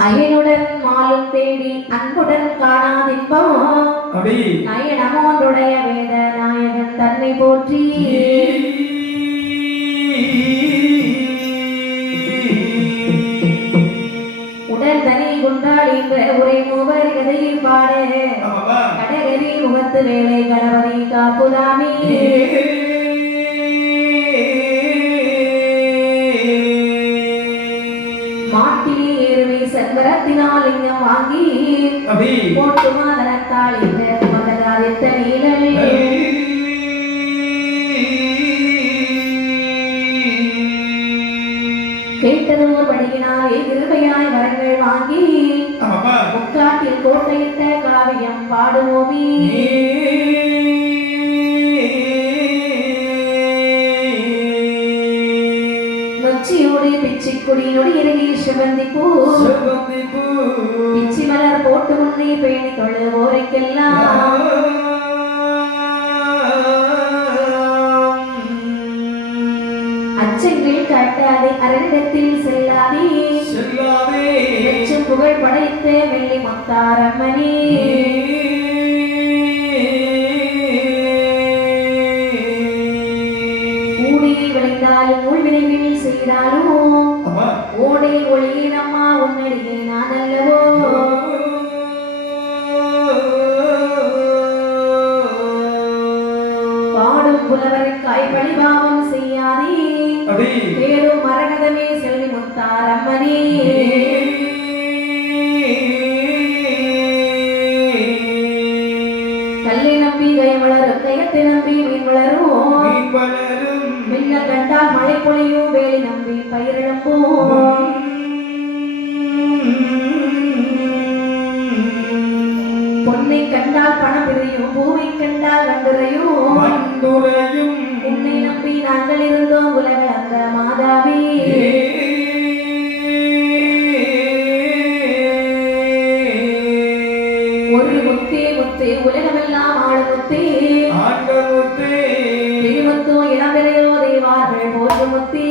அயனுடன் மாலும் தேடி அன்புடன் காணாதின்பம் நயனமோன்றுடைய வேத நாயகன் தன்னை போற்றி உடல் தனி குண்டாள் என்ற உரை மூவர் கதையில் பாட கடகரி முகத்து வேலை கணபதி காப்புதாமே செல்வரத்தினால் லிங்கம் வாங்கி போட்டு மாதனத்தால் இந்த மகராதித்த நீழல் கேட்டதோர் படியினால் கிருபையாய் வரங்கள் வாங்கி முக்காட்டில் கோட்டையிட்ட காவியம் பாடுவோமே நொச்சியோடு பிச்சிக்குடி நொடியிறங்கி சிவந்தி பூ பிச்சி மலர் போட்டு முன்னே பேணி தொழுவோரைக்கெல்லாம் அச்சங்கள் காட்டாதே அரணிடத்தில் செல்லாதே புகழ் படைத்த வெள்ளி முத்தாரம்மனே விளைந்தாலும் உள்வினைவில் செய்தாலும் ஓடை ஒளியின் அம்மா உன்னடியே நான் அல்லவோ பாடும் புலவருக்கு கைப்பழிபாவம் செய்யாதே தேடும் மரணதமே செல்வி முத்தாரம்மனே கல்லை நம்பி கயமலரும் கயத்தை நம்பி மீன் வளரும் கண்டால் மழை பொழியும் வேலை நம்பி பயிரிழப்போம் பொன்னை கண்டால் பணம் பிரியும் பூவை கண்டால் வண்டுரையும் உன்னை நம்பி நாங்கள் இருந்தோம் உலக அந்த மாதாவே ஒரு முத்தே முத்தே உலகமெல்லாம் ஆளுமுத்தே திருமுத்தோ இடம்பெறையோ தேவார்கள் போற்று முத்தே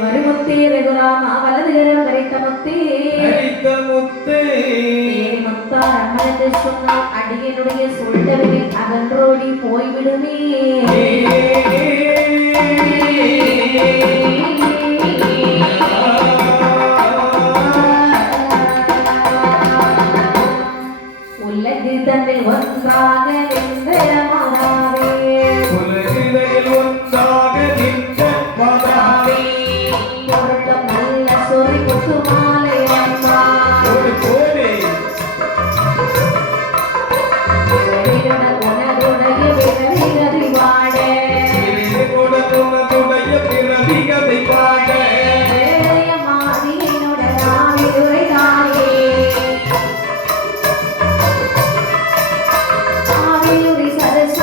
வருமுத்தே ரகுராமா வலதுகரம் கரைத்த முத்தே முத்தார் அம்மனது சொன்னால் அடியனுடைய சொல்தவரில் அகன்றோடி போய்விடுமே தன்னில் ஒன்றாக நின்ற மாதாவே உலகில் ஒன்றாக நின்ற மாதாவே பொருளும் நல்ல சொறி கொத்து மாலை அம்மா ஒரு கோடி உனதுடைய பிறவிகதை வாட உனதுடைய பிறவிகதை வாட சரஸ்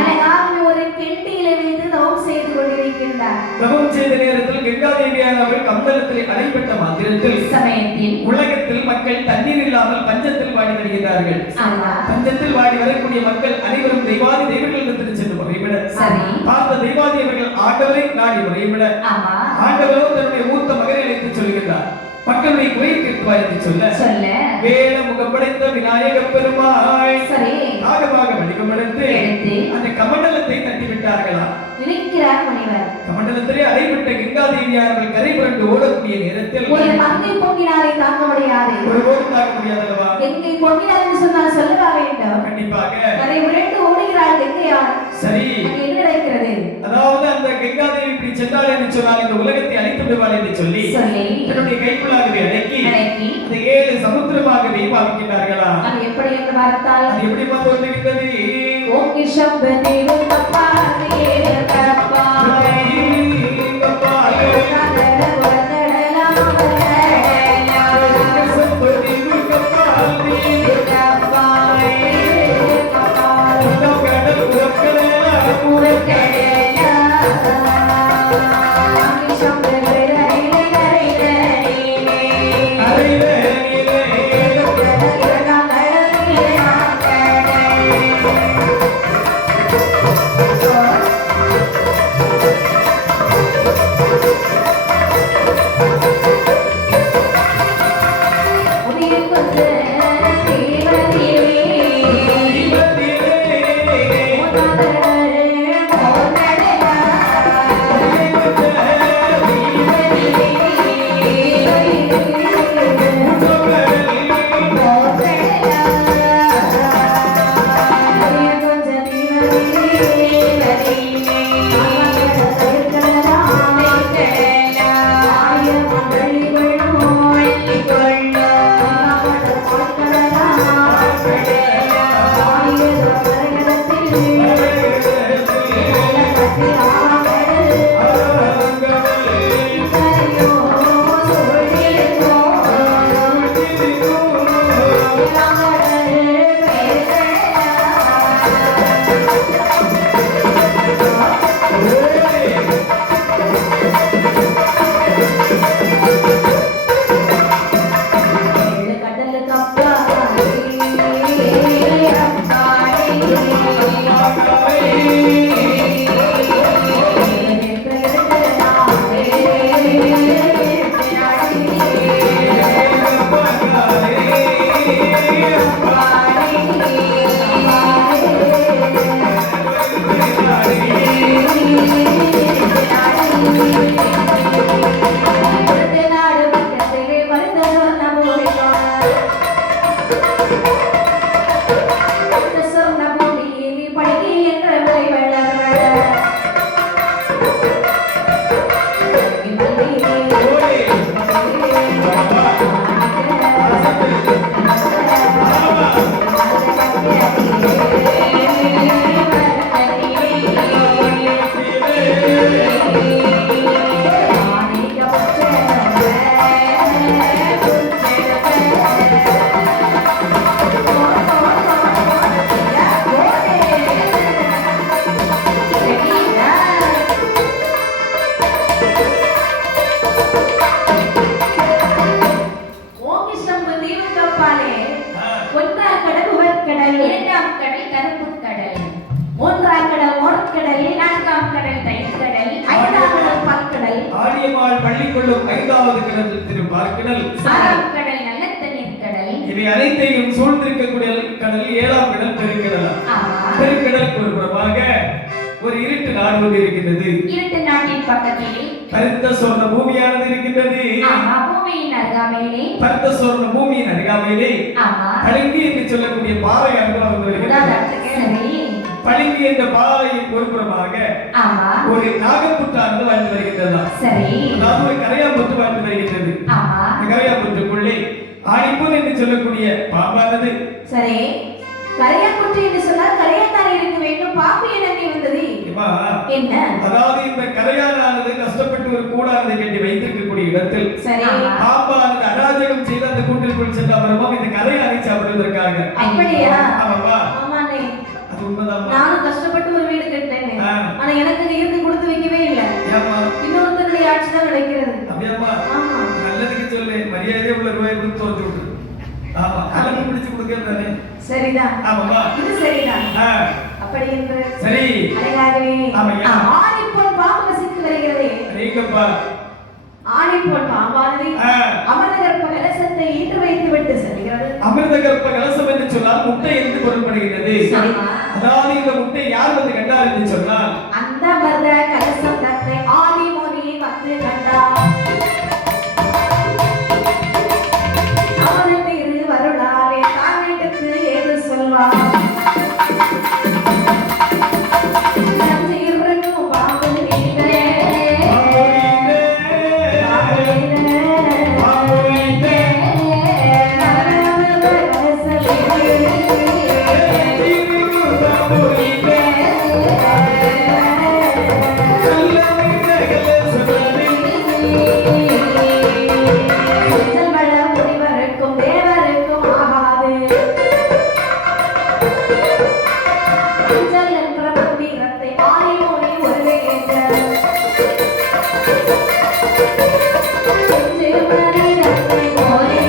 அழகாக ஒரு கெண்டியில வைத்து தவம் செய்து கொண்டிருக்கின்றார். தவம் செய்த நேரத்தில் கங்காதேவியானவர்கள் கமண்டலத்தில் அடைபட்ட மாத்திரத்தில் சமயத்தில் உலகத்தில் மக்கள் தண்ணீர் இல்லாமல் பஞ்சத்தில் வாடி வருகிறார்கள். பஞ்சத்தில் வாடி வரக்கூடிய மக்கள் அனைவரும் தெய்வாதி தெய்வங்களிடத்தில் சென்று முறையிட பார்த்த தெய்வாதி அவர்கள் ஆண்டவரை நாடி முறையிட ஆண்டவரோ தன்னுடைய மூத்த மகனை அழைத்து சொல்கிறார். மக்களுடைய குறை தீர்த்துவார் என்று சொல்ல வேல முகப்படைத்த விநாயகப் பெருமாள் நாகமாக வடிவமெடுத்து அந்த கமண்டலத்தை தட்டிவிட்டார்களா நினைக்கிறார் முனிவர். கமண்டலத்திலே அடைபட்ட கங்காதேவியானவர்கள் கரை புரண்டு ஓடக்கூடிய நேரத்தில் ஒரு மங்கை பொங்கினாரை தாங்க முடியாது. ஒருபோதும் தாங்க முடியாதல்லவா? எங்கை பொங்கினார் என்று சொன்னால் சொல்லவா வேண்டும்? கண்டிப்பாக கரை புரண்டு ஓடுகிறாள் கங்கையார். சரி, என்ன நடக்கிறது? அதாவது அந்த கங்காதேவி இப்படி சென்றாள் என்று சொன்னால் இந்த உலகத்தை அழித்து விடுவாள் என்று சொல்லி தன்னுடைய கைக்குள்ளாகவே அடக்கி அந்த 7 சமுத்திரமாகவே பாவிக்கிறார்களா? அது எப்படி என்று பார்த்தால் அது எப்படி தோன்றுகின்றது? ஓங்கி சப்தத்தை கப்பாலே கப்பாலே கப்பாலே பள்ளிக்கொள்ளும் 5வது கடல் திருப்பார்க்கடல், 6ஆம் கடல் நல்ல தண்ணீர் கடல், இவை அனைத்தையும் சூழ்ந்திருக்கக்கூடிய கடல் 7ஆம் கடல் பெருங்கடல். பெருங்கடலுக்கு ஒரு புறமாக ஒரு இருட்டு நாடு ஒன்று இருக்கின்றது. இருட்டு நாட்டின் பக்கத்திலே பருத்த சொர்ண பூமியானது இருக்கின்றது. பூமியின் அருகாமையிலே பருத்த சொர்ண பூமியின் அருகாமையிலே பளிங்கு என்று சொல்லக்கூடிய பாறையானது வந்து வருகிறது. பளிங்கு என்ற பாறையின் ஒரு புறமாக ஒரு நாகப்புற்றானது வாழ்ந்து வருகின்றதா? அதாவது ஒரு கரையாம்புற்று வாழ்ந்து வருகின்றது. கரையாம்புற்றுக்குள்ளே ஆணிப்பூன் என்று சொல்லக்கூடிய பாம்பானது. சரி, கரையாம்புற்று என்று சொன்னால் கரையாத்தான் இருக்க வேண்டும், பாம்பு எங்கே வந்தது? என்ன? அதாவது இந்த கரையானானது கஷ்டப்பட்டு ஒரு கூடாரத்தை கட்டி வைத்திருக்கக்கூடிய இடத்தில் பாம்பானது அராஜகம் செய்து அந்த கூட்டிற்குள் சென்ற அப்புறமா இந்த கரையானை சாப்பிடுவதற்காக. அப்படியா? ஆமாவா? ஆமாண்ணே, அது உண்மைதான். நானும் நான் கஷ்டப்பட்டு ஒரு வீடு கட்டினேன். ஆ. ஆனா எனக்கு கையெழுத்து கொடுத்து வைக்கவே இல்ல. ஏம்மா இன்னொருத்தருடைய ஆட்சி தான் கிடைக்கிறது. அப்படியாம்மா ஆமா. நல்லதுக்கு சொல்லு, மரியாதையே உள்ள ரூபாய் கொடுத்து துரத்து விட்டு. ஆமா கலந்து பிடிச்சு கொடுக்கறது சரிதான். ஆமாம்மா இது சரிதான். ஆ, அப்படி என்று சரி அழகாகவே ஆமாய்யா. ஆணிப்போல் பாம்பு வசித்து வருகிறதே. நீங்கப்பா ஆணிப்போல் பாம்பானது ஆ, அமரகற்ப கலசத்தை ஈன்று வைத்து விட்டு செல்கிறது. அமிர்த கர்ப்ப கலசம் என்று சொன்னால் முட்டை என்று பொருள்படுகிறது. சரிமா. அதாவது இந்த முட்டை யார் வந்து கண்டார் என்று சொன்னால் அந்த அமர்ந்த கலசம் தன்னை ஆதிமுனி வந்து கண்டார். அவனுக்கு இரு வருடாலே தான் வீட்டுக்கு ஏது சொல்வார். நஞ்சு இருக்கும் பாம்பு நீங்களே. முனிவருக்கும் தேவருக்கும் ஆகாது. அஞ்சல் என்ற மந்திரத்தை ஆதிமுனி ஒருவே என்ற மனிதத்தை போலே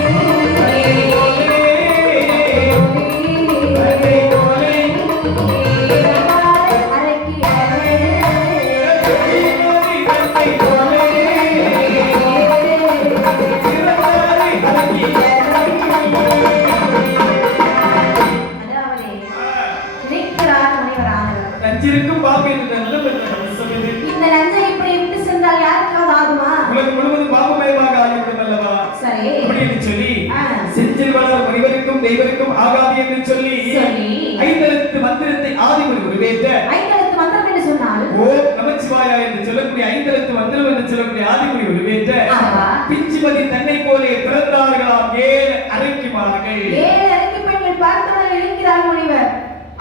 நஞ்சிருக்கும் பாம்பு என்று நல்ல கலசம் இது. இந்த நஞ்சை இப்படி விட்டு சென்றால் யாருக்காவது ஆகுமா? உலகம் முழுவதும் பாம்பமயமாக ஆகிவிடும் அல்லவா? சரி. அப்படி என்று சொல்லி ஆ. செஞ்சில் வளர் முனிவருக்கும் தெய்வருக்கும் ஆகாது என்று சொல்லி சரி. ஐந்தெழுத்து மந்திரத்தை ஆதிமுனி உருவேற்ற ஐந்தெழுத்து மந்திரம் என்று சொன்னால் ஓம் நமச்சிவாயா என்று சொல்லக்கூடிய ஐந்தெழுத்து மந்திரம் என்று சொல்லக்கூடிய ஆதிமுனி உருவேற்ற ஆமா. பிஞ்சுமதி தன்னை போலே பிறந்தார்களாம் 7 அரைக்குமார்கள். 7 அரைக்கு பெண்கள் பார்த்தவர்கள் இருக்கிறார் முனிவர்.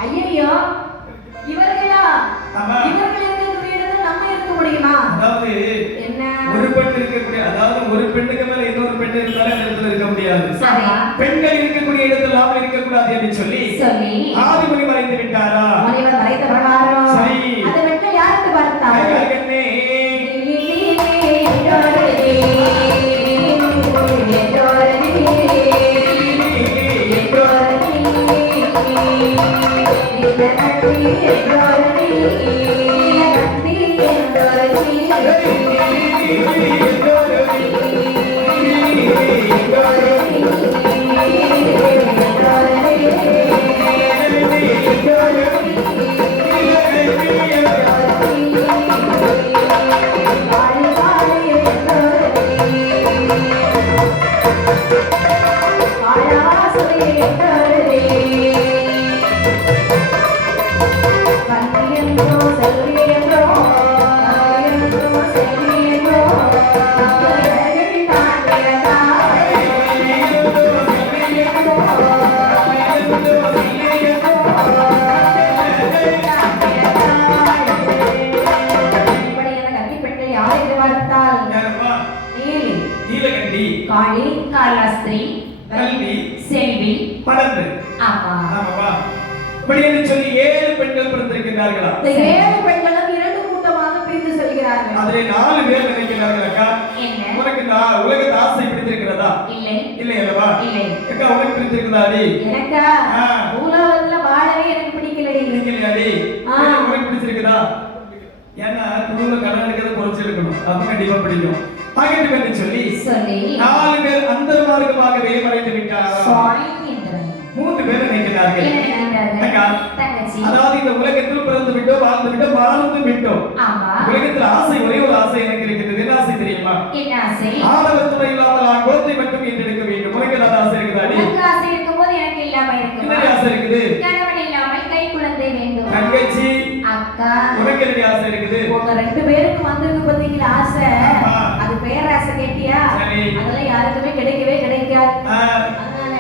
ஐயையோ இவர்களா? ஆமா. இவர்கள் இருக்கக்கூடிய இடத்தில் நம்ம இருக்க முடியுமா? அதாவது என்ன? ஒரு பெண் இருக்கக்கூடிய, அதாவது ஒரு பெண்ணுக்கு மேல இன்னொரு பெண் இருந்தாலும் அந்த இடத்துல இருக்க முடியாது. சரி. பெண்கள் இருக்கக்கூடிய இடத்துல நாம இருக்கக்கூடாது என்று சொல்லி சொல்லி ஆதிமுனி மறைந்து விட்டாரா? முனிவர் மறைத்த பிரகாரம் சரி. அந்த பெண்கள் யாருக்கு பார்த்தார்? யாருக்கென்னே? நீலகண்டி, காளி, காலாஸ்திரி, கல்வி, செல்வி, படந்து. ஆமா. ஆமாவா? இப்படி என்று சொல்லி 7 பெண்கள் பிறந்திருக்கிறார்களா? இந்த 7 பெண்களும் 2 கூட்டமாக பிரிந்து செல்கிறார்கள். அதிலே 4 பேர் நினைக்கிறார்கள். அக்கா, என்ன? உனக்கு உலகத்து ஆசை பிடித்திருக்கிறதா? இல்லை. இல்லை அல்லவா? இல்லை. அக்கா, உனக்கு பிடித்திருக்கிறதாடி? எனக்கா உலகத்துல வாழவே எனக்கு பிடிக்கலடி. பிடிக்கலையாடி? உனக்கு பிடிச்சிருக்குதா? ஏன்னா குடும்ப கடன் இருக்கிறத குறைச்சு எடுக்கணும், அப்ப கண்டிப்பா பிடிக்கும். ஆகிட்டு என்று சொல்லி 4 பேர் அந்த மார்க்கமாகவே மறைந்து விட்டார்கள். 3 பேர் நினைக்கிறார்கள். அக்கா, அதாவது இந்த உலகத்தில் பிறந்து விட்டோம், வாழ்ந்து விட்டோம், வாழ்ந்து விட்டோம். உலகத்தில் ஆசை, ஒரே ஒரு ஆசை எனக்கு இருக்கிறது. என்ன ஆசை தெரியுமா? ஆடவர் துணை இல்லாமல் நான் கோத்தை மட்டும் என்றெடுக்க வேண்டும். உனக்கு ஏதாவது ஆசை இருக்குதாடி? ஆசை இருக்கும்போது எனக்கு இல்லாம இருக்கு. என்ன ஆசை இருக்குது? கணவன் இல்லாமல் கை குழந்தை வேண்டும். தங்கச்சி, அக்கா, உனக்கு என்ன ஆசை இருக்குது? உங்க 2 பேருக்கு வந்திருக்கு பாத்தீங்களா ஆசை? அது பேராசை கேட்டியா? அதெல்லாம் யாருக்குமே கிடைக்கவே கிடைக்காது. அதனால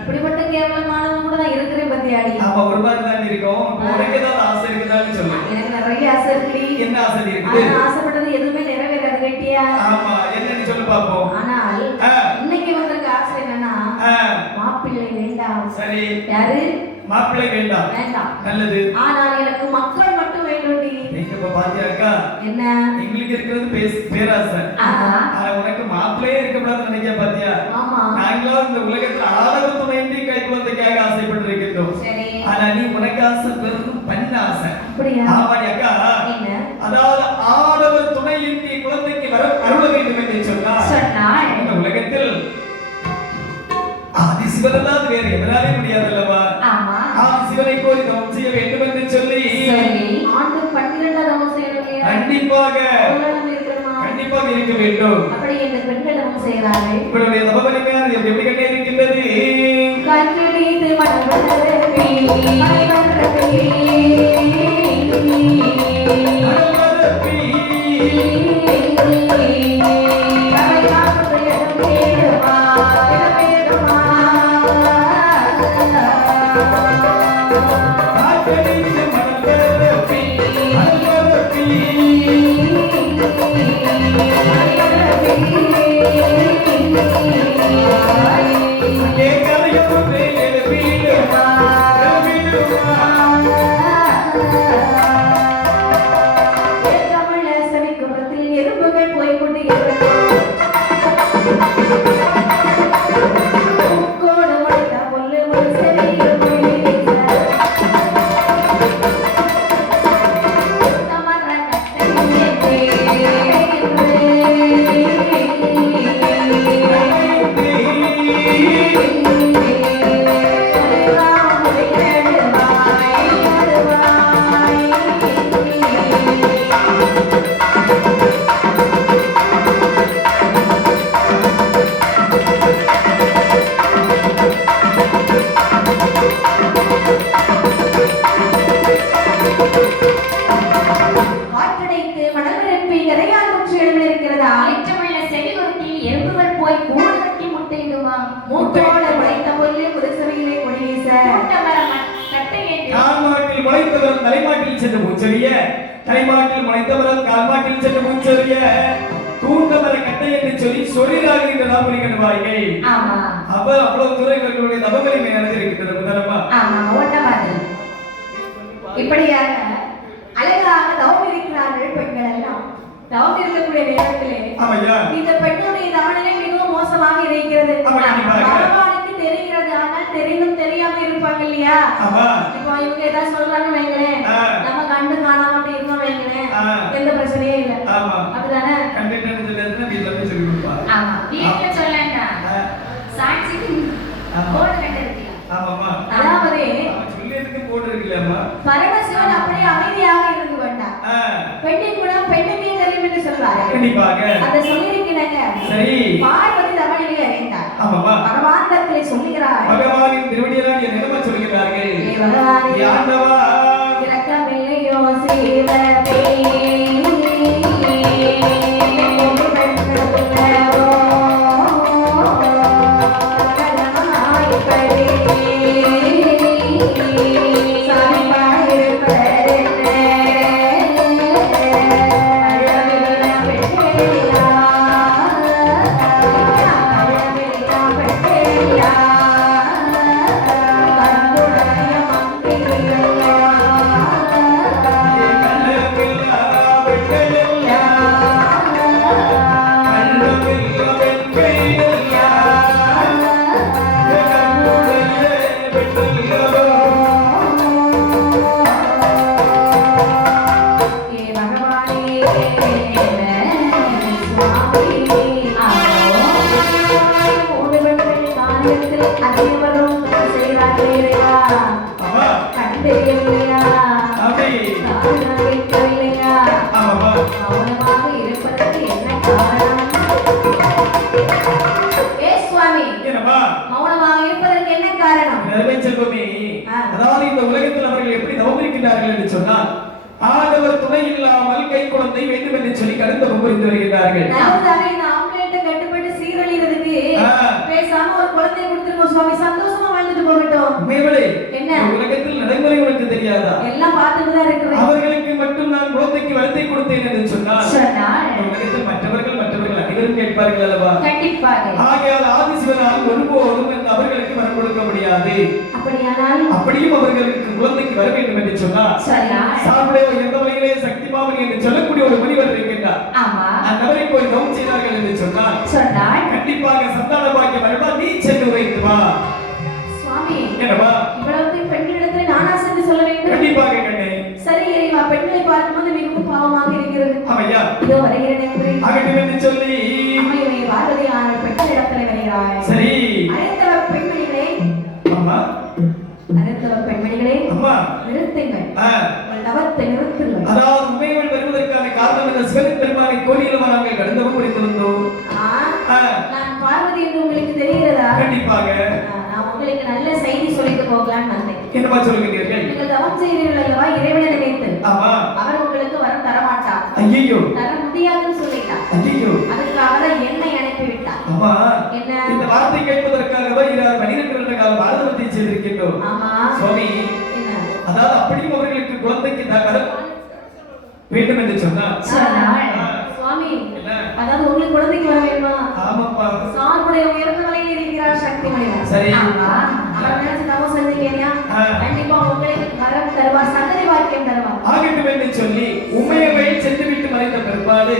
இப்படிப்பட்ட கேவலமானவங்க கூட நான் இருக்கிறேன் பத்தியாடி. ஆமா, ஒரு மாதிரி தான் இருக்கும். உனக்கு ஏதாவது ஆசை இருக்குதான்னு சொல்லு. எனக்கு நிறைய ஆசை இருக்குடி. என்ன ஆசை இருக்குது? ஆனா ஆசைப்பட்டது எதுவுமே நிறைவேறாது கேட்டியா? ஆமா, என்னன்னு சொல்லு பாப்போம். ஆனால் இன்னைக்கு வந்திருக்க ஆசை என்னன்னா மாப்பிள்ளை வேண்டாம். சரி. யாரு? மாப்பிள்ளை வேண்டாம். வேண்டாம். நல்லது. ஆனால் எனக்கு மக்கள் மட்டும் வேண்டும்டி. நீங்க இப்ப பாத்தியாக்கா? என்ன? எங்களுக்கு இருக்கிறது பேராசை. ஆனா உனக்கு மாப்பிள்ளையே இருக்கக்கூடாதுன்னு நினைக்க பாத்தியா? ஆமா. நாங்களும் இந்த உலகத்துல ஆடவர் துணையின்றி கை குழந்தைக்காக ஆசைப்பட்டு இருக்கின்றோம். சரி. ஆனா நீ உனக்கு ஆசை பெரும் பண்ண ஆசை. அப்படியா? ஆமாடி அக்கா. என்ன? அதாவது ஆடவர் துணையின்றி குழந்தைக்கு வர அருள வேண்டும் என்று சொன்னார். இந்த உலகத்தில் ஆதி சிவனல்லாது வேறு எவராலே முடியாதல்லவா? ஆமா. ஆதி சிவனை கோரி தவம் செய்ய வேண்டும் என்று சொல்லி ஆண்டு 12 தவம் செய்யணும். கண்டிப்பாக கண்டிப்பாக இருக்க வேண்டும். அப்படி இந்த பெண்கள் தவம் செய்கிறார்கள். இவருடைய தவபலிமையானது எப்படி கண்டே இருக்கின்றது? கண்களித்து மனவரவே தலைமாட்டில் சென்று மூச்சரிய தலைமாட்டில் முளைத்தவரம் கால்மாட்டில் சென்று மூச்சரிய தூண்டவர கட்டை என்று சொல்லி சொல்லிடாக இந்த நாமளிகள் அப்ப அவ்வளவு தூரம் இவர்களுடைய தவங்களை நடந்திருக்கிறது முதலமா. இப்படியாக அழகாக தவம் இருக்கிறார்கள் பெண்கள் எல்லாம். தவம் இருக்கக்கூடிய நேரத்திலே இந்த பெண்ணுடைய தானே மிகவும் மோசமாக இருக்கிறது. பகவானுக்கு தெரிகிறது, ஆனால் தெரிந்தும் தெரியாம இருப்பாங்க இல்லையா? இப்போ இவங்க ஏதாவது சொல்றாங்க வைங்களேன், நம்ம கண்டு காணாம அப்படி இருக்கோம் வைங்களேன், எந்த பிரச்சனையும் இல்லை. அப்படிதானே? வீட்டுல சொல்லா சாட்சிக்கு போர்டு கட்டிருக்கீங்க. அதாவது பரமசிவன் அப்படியே அமைதியாக இருந்து கொண்டார். பெண்ணின் குணம் பெண்ணுக்கே தெரியும் என்று சொல்வாரு. அதை சொல்லியிருக்கிறாங்க. பார்வதி தவணையிலே அறிந்தார். பகவானிடத்திலே சொல்லுகிறார். பகவானின் திருவடியால் என் நிலைமை சொல்கிறார்கள். இறக்கமில்லையோ சீவனே அதாவது இந்த உலகத்தில் அவர்கள் எப்படி தவமிருக்கிறார்கள் என்று சொன்னால் ஆடவர் துணை இல்லாமல் கை குழந்தை வேண்டும் என்று சொல்லி கடந்து புரிந்து வருகிறார்கள். கட்டுப்பட்டு சீரழிறதுக்கு பேசாம ஒரு குழந்தை கொடுத்துருக்கோம் சுவாமி, சந்தோஷமா வாழ்ந்துட்டு போகட்டும். உண்மையிலே என்ன உலகத்தில் நடைமுறை உனக்கு தெரியாதா? எல்லாம் பார்த்துட்டு தான் இருக்கிறேன். அவர்களுக்கு மட்டும் நான் குழந்தைக்கு வளர்த்தை கொடுத்தேன் என்று சொன்னால் உலகத்தில் மற்றவர்கள் அனைவரும் கேட்பார்கள். நினைப்பார்கள் அல்லவா? கண்டிப்பாக. ஆகையால் ஆதிசிவனால் ஒருபோதும் அவர்களுக்கு வரம் கொடுக்க முடியாது. அப்படியானால் அப்படியும் அவர்களுக்கு குழந்தைக்கு வர வேண்டும் என்று சொன்னார். சாப்பிட எந்த வழியிலே சக்தி மாமன் என்று சொல்லக்கூடிய ஒரு முனிவர் இருக்கின்றார். அந்நபரை போய் தவம் செய்தார்கள் என்று சொன்னார். கண்டிப்பாக சந்தான பாக்கியம் வருமா, நீ சென்று வைத்து வா. சுவாமி என்னவா இவ்வளவு பெண்களிடத்தில் நானா சென்று சொல்ல வேண்டும்? கண்டிப்பாக கண்ணே. சரி இறைவா, பெண்களை பார்க்கும்போது மிகவும் பாவமாக இருக்கிறது. ஆமையா, இதோ வருகிறேன் என்று ஆகட்டும் என்று சொல்லி அம்மையுமே பார்வதி ஆனால் பெண்களிடத்தில் வருகிறாய். சரி அழைத்தவர் பெண்மணிகளே, அம்மா அழைத்தவர் பெண்மணிகளே, அம்மா நிறுத்துங்கள், உங்கள் தவத்தை நிறுத்துங்கள். அதாவது உண்மைகள் வருவதற்கான காரணம் இந்த சிவன் பெருமானை கோயிலில் நாங்கள் கடந்தவும் புரிந்து வந்தோம். நான் பார்வதி என்று உங்களுக்கு தெரிகிறதா? கண்டிப்பாக. நான் உங்களுக்கு நல்ல செய்தி சொல்லிட்டு போகலான்னு வந்தேன். என்னமா சொல்லுகிறீர்கள்? நீங்கள் தவம் செய்கிறீர்கள் அல்லவா, இறைவனை நினைத்து. ஆமா. அவர் உங்களுக்கு வரம் தர மாட்டார். ஐயோ, தர முடியாதுன்னு சொல்லிட்டார். ஐயோ, அதுக்காக தான் என்னை அனுப்பி விட்டார். ஆமா. என்ன இந்த வார்த்தை கேட்பதற்காகவே 12 வருட கால பாரதத்தை செய்திருக்கின்றோம். ஆமா சுவாமி. என்ன அதாவது அப்படியும் அவர்களுக்கு குழந்தைக்கு வரம் வேண்டும் என்று சொன்னார். சுவாமி, அதாவது உங்களுக்கு குழந்தைக்கு வர வேண்டுமா? ஆமாப்பா. சார்புடைய உயர்ந்த நிலையில் இருக்கிறார் சக்தி மனிதன். சரி. அவர் நினைச்சு தவம் செஞ்சீங்கன்னா கண்டிப்பா உங்களுக்கு வரம் தருவார், சந்ததி வாக்கியம் தருவார். ஆகட்டும் என்று சொல்லி உண்மையை சென்று விட்டு மறைந்த பிற்பாடு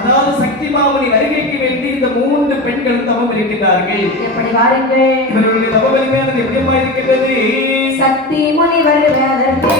அதாவது சக்தி மாமணி வருகைக்கு வேண்டி இந்த 3 பெண்கள் தவம் இருக்கின்றார்கள். எப்படி வாருங்கள். இவர்களுடைய தவ வலிமையானது எப்படிமா இருக்கின்றது? சக்தி முனி வருவதற்கு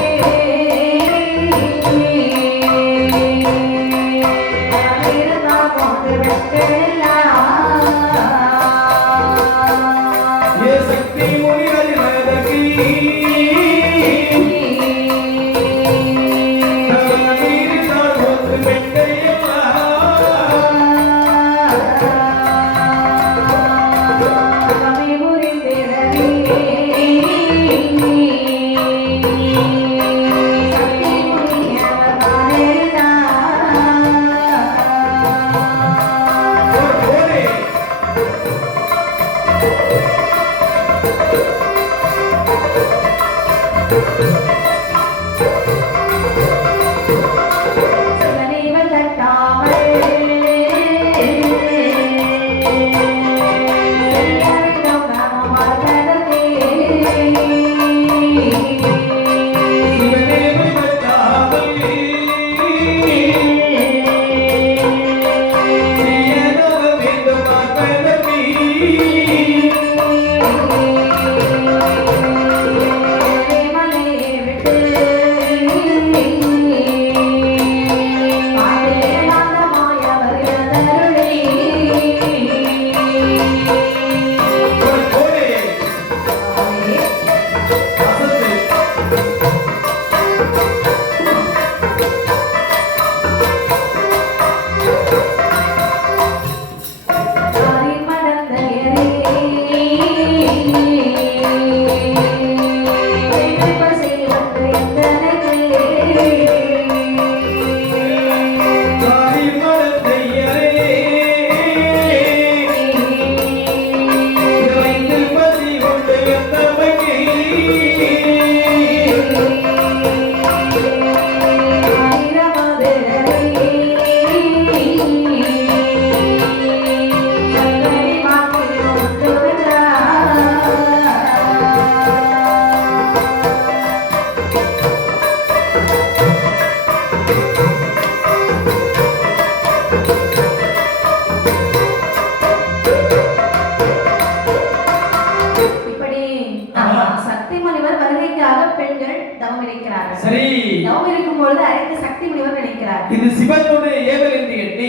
இது சிவனுடைய ஏவல் என்று எண்ணி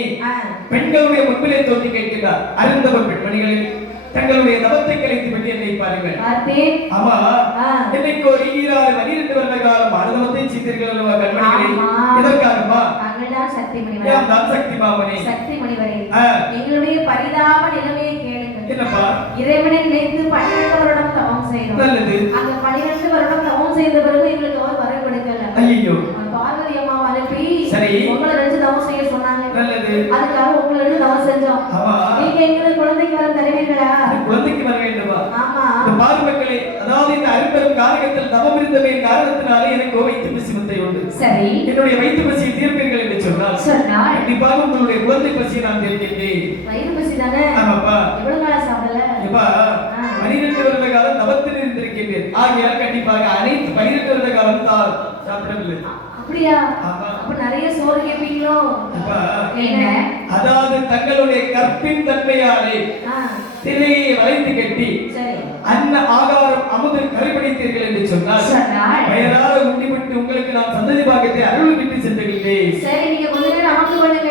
பெண்களுடைய முன்பிலே தோன்றி கேட்கிறார். அறிந்தவர் பெண்மணிகளில் தங்களுடைய தவத்தை கலைத்து விட்டு என்னை பாருங்கள். ஆமா, என்னைக்கு ஒரு 12 வருட காலம் ஆனந்தத்தை செய்தீர்கள் அல்லவா கண்மணிகளே? இதற்காகமா சக்தி மாமனே, சக்தி மணிவரே, எங்களுடைய பரிதாப நிலைமையை கேளுங்கள். என்னப்பா? இறைவனை நினைத்து 12 வருடம் தவம் செய்தோம். நல்லது. அந்த 12 வருடம் தவம் செய்த பிறகு எங்களுக்கு அவர் வர கொடுக்கல. ஐயோ, பார்வதி அம்மா அனுப்பி சரி உங்களை நினைச்சு தவம் செய்ய சொன்னாங்க. நல்லது. அதுக்காக உங்களை நினைச்சு தவம் செஞ்சோம். நீங்க எங்களுக்கு குழந்தைக்கு வர தருவீங்களா? குழந்தைக்கு வர வேண்டுமா? ஆமா. இந்த பார்வக்களே, அதாவது இந்த அரும்பெரும் காரியத்தில் தவம் இருந்தவே காரணத்தினாலே எனக்கு வைத்து பசி முத்தை உண்டு. சரி, என்னுடைய வைத்து பசியை தீர்ப்பீர்கள் என்று சொன்னார். சொன்னால் கண்டிப்பாக உங்களுடைய குழந்தை பசியை நான் தெரிவிக்கின்றேன். வயிறு பசி தானே? ஆமாப்பா. எவ்வளவு நாளா சாப்பிடல? எப்பா 12 வருட காலம் தவத்தில் இருந்திருக்கின்றேன். ஆகையால் கண்டிப்பாக அனைத்து 12 வருட காலம் சாப்பிடவில்லை. அப்படியா? அப்ப நிறைய சோறு கேட்பீங்களோ? என்ன? அதாவது தங்களுடைய கற்பின் தன்மையாலே திரையை வளைத்து கட்டி அன்ன ஆகாரம் அமுது கரைபடித்தீர்கள் என்று சொன்னால் வயதார உண்டிவிட்டு உங்களுக்கு நான் சந்ததி பாகத்தை அருள் விட்டு சென்றுகிறேன். சரி, நீங்க கொஞ்ச நேரம் அமர்ந்து கொள்ளுங்க.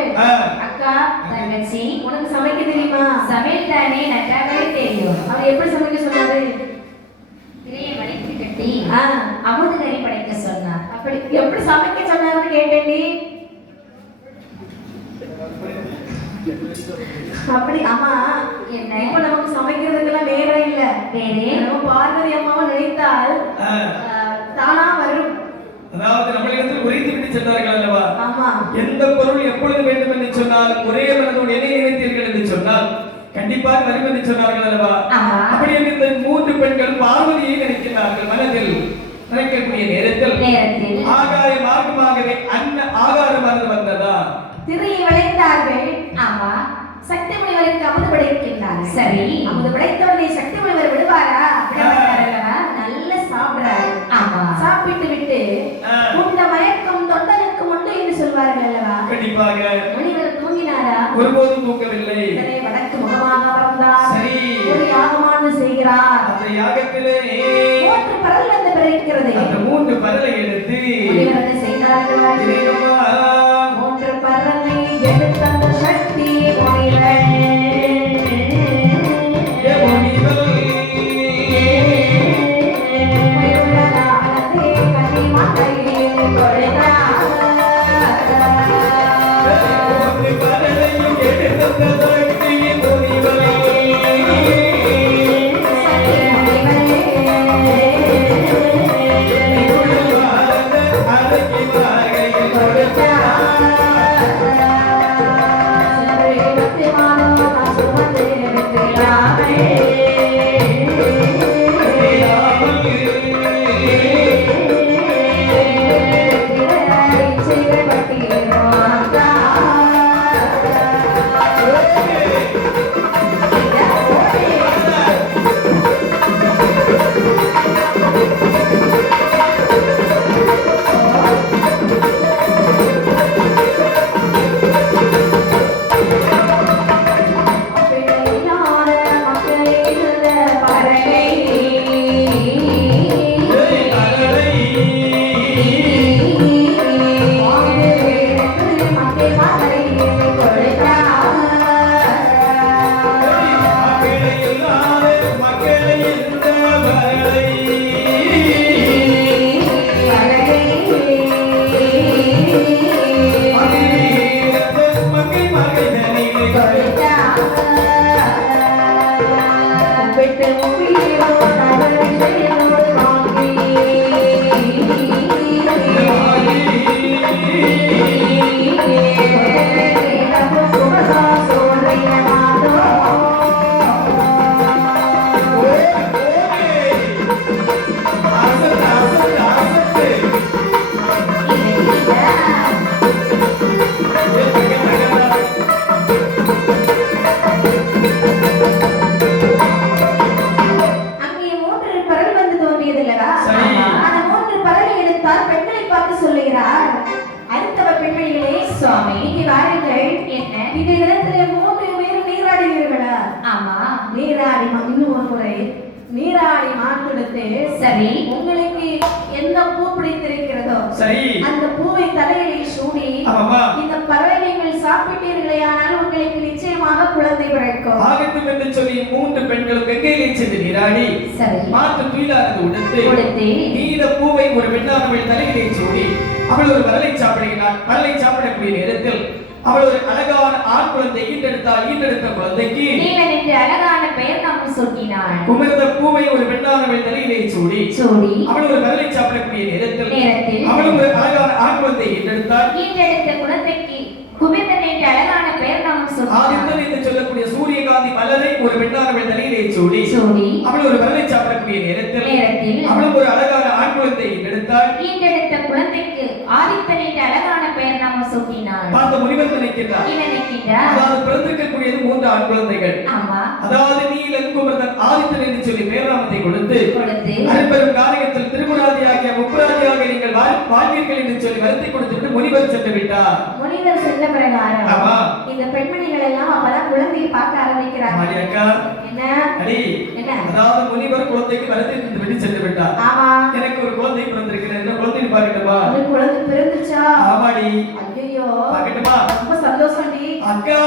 அக்கா, தங்கச்சி, உனக்கு சமைக்க தெரியுமா? சமையல் தானே நன்றாகவே தெரியும். அவர் எப்படி சமைக்க சொன்னாரு? திரையை வளைத்து கட்டி அமுது கறி படைக்க சொன்னார். அப்படி எப்படி சமைக்க சொன்னாருன்னு கேட்டேன் நீ. அப்படி ஆமா, என்ன இப்ப நமக்கு சமைக்கிறதுக்கெல்லாம் நேரம் இல்ல. நம்ம பார்வதி அம்மாவை நினைத்தால் தானா வரும். அதாவது நம்மளிடத்தில் உரைத்து விட்டு சென்றார்கள் அல்லவா? ஆமா. எந்த பொருள் எப்பொழுது வேண்டும் என்று சொன்னால் ஒரே மனதோடு என்னை நினைத்தீர்கள் என்று சொன்னால் கண்டிப்பாக வரும் என்று சொன்னார்கள் அல்லவா? அப்படி இந்த 3 பெண்கள் பார்வதியை நினைக்கிறார்கள். மனதில் நினைக்கக்கூடிய நேரத்தில் ஆகாய மார்க்கமாகவே அன்ன ஆகாரமானது வந்ததா? திரையை வளைத்தார்கள். ஆமா. சக்தி முனிவருக்கு அமுது படைக்கின்றார்கள். சரி, அமுது படைத்தவனை சக்தி முனிவர் விடுவாரா? விடமாட்டாரல்லவா? நல்ல சாப்பிடுறாரு. ஆமா. சாப்பிட்டு விட்டு உண்ட மயக்கம் தொண்டனுக்கு உண்டு என்று சொல்வார்கள் அல்லவா? கண்டிப்பாக. முனிவர் தூங்கினாரா? ஒருபோதும் தூங்கவில்லை. வடக்கு முகமாக வந்தார். சரி, ஒரு யாகமானு செய்கிறார். அந்த யாகத்திலே 3 பரல் வந்து பிறக்கிறது. அந்த 3 பரலை எடுத்து முனிவர் என்ன செய்தார்கள்? 3 பரலை எடுத்து அந்த சக்தி முனிவர் நீராடி மாற்றெடுத்து சரி உங்களுக்கு எந்த பூ பிடித்திருக்கிறதோ சரி அந்த பூவை தலையிலே சூடி இந்த பறவைகள் சாப்பிட்டீர்களே ஆனால் உங்களுக்கு நிச்சயமாக குழந்தை பிறக்கும் ஆகட்டும் என்று சொல்லி 3 பெண்களும் வெங்கையிலே சென்று நீராடி சரி மாற்று துயிலானது உடுத்து நீல பூவை ஒரு பெண்ணானவள் தலையிலே சூடி அவள் ஒரு வரலை சாப்பிடுகிறாள். வரலை சாப்பிடக்கூடிய நேரத்தில் அவள் ஒரு அழகான ஆண் குழந்தை ஈண்டெடுத்த குழந்தைக்கு நீலன் என்ற அழகான பெயர் நாம் சூட்டினாள். குமர்ந்த பூவை ஒரு பெண்ணானவள் தலையிலே சூடி அவள் ஒரு வரலை சாப்பிடக்கூடிய நேரத்தில் அவள் ஒரு அழகான ஆண் குழந்தை ஈண்டெடுத்த குழந்தைக்கு குமிர்தன் என்ற அழகான பெயர் நாம் சூட்டினாள். ஆதித்தன் என்று சொல்லக்கூடிய சூரியகாந்தி மலரை ஒரு பெண்ணானவள் தலையிலே சூடி அவள் ஒரு வரலை சாப்பிடக்கூடிய நேரத்தில் அவள் ஒரு அழகான ஆண் குழந்தை ஈண்டெடுத்த குழந்தைக்கு ஆதித்தன் என்ற அழகான பெயர் நாம் சூட்டினாள். நினைக்கின்றார். என்ன நினைக்கின்றார்? அதாவது பிறந்திருக்கக்கூடியது 3 ஆண் குழந்தைகள். ஆமா. அதாவது நீலங்குமரன் ஆதித்தன் என்று சொல்லி பேராமத்தை கொடுத்து அரும்பெரும் காரியத்தில் திருமுராதியாகிய முப்புராதியாக நீங்கள் வாழ்வீர்கள் என்று சொல்லி வருத்தி கொடுத்துவிட்டு முனிவர் சென்று விட்டார். முனிவர் சென்ற பிரகாரம் ஆமா. இந்த பெண்மணிகள் எல்லாம் அப்பதான் குழந்தையை பார்க்க ஆரம்பிக்கிறாங்க. மாரியக்கா என்ன அடி என்ன? அதாவது முனிவர் குழந்தைக்கு வருத்தி விட்டு சென்று விட்டார். ஆமா. எனக்கு ஒரு குழந்தை பிறந்திருக்கிறது. என்ன குழந்தைன்னு பாக்கட்டுமா? ஒரு குழந்தை பிறந்துச்சா? ஆமாடி. ஐயோ பாக்கட்டுமா? ரொம்ப சந்தோஷம்டி. அக்கா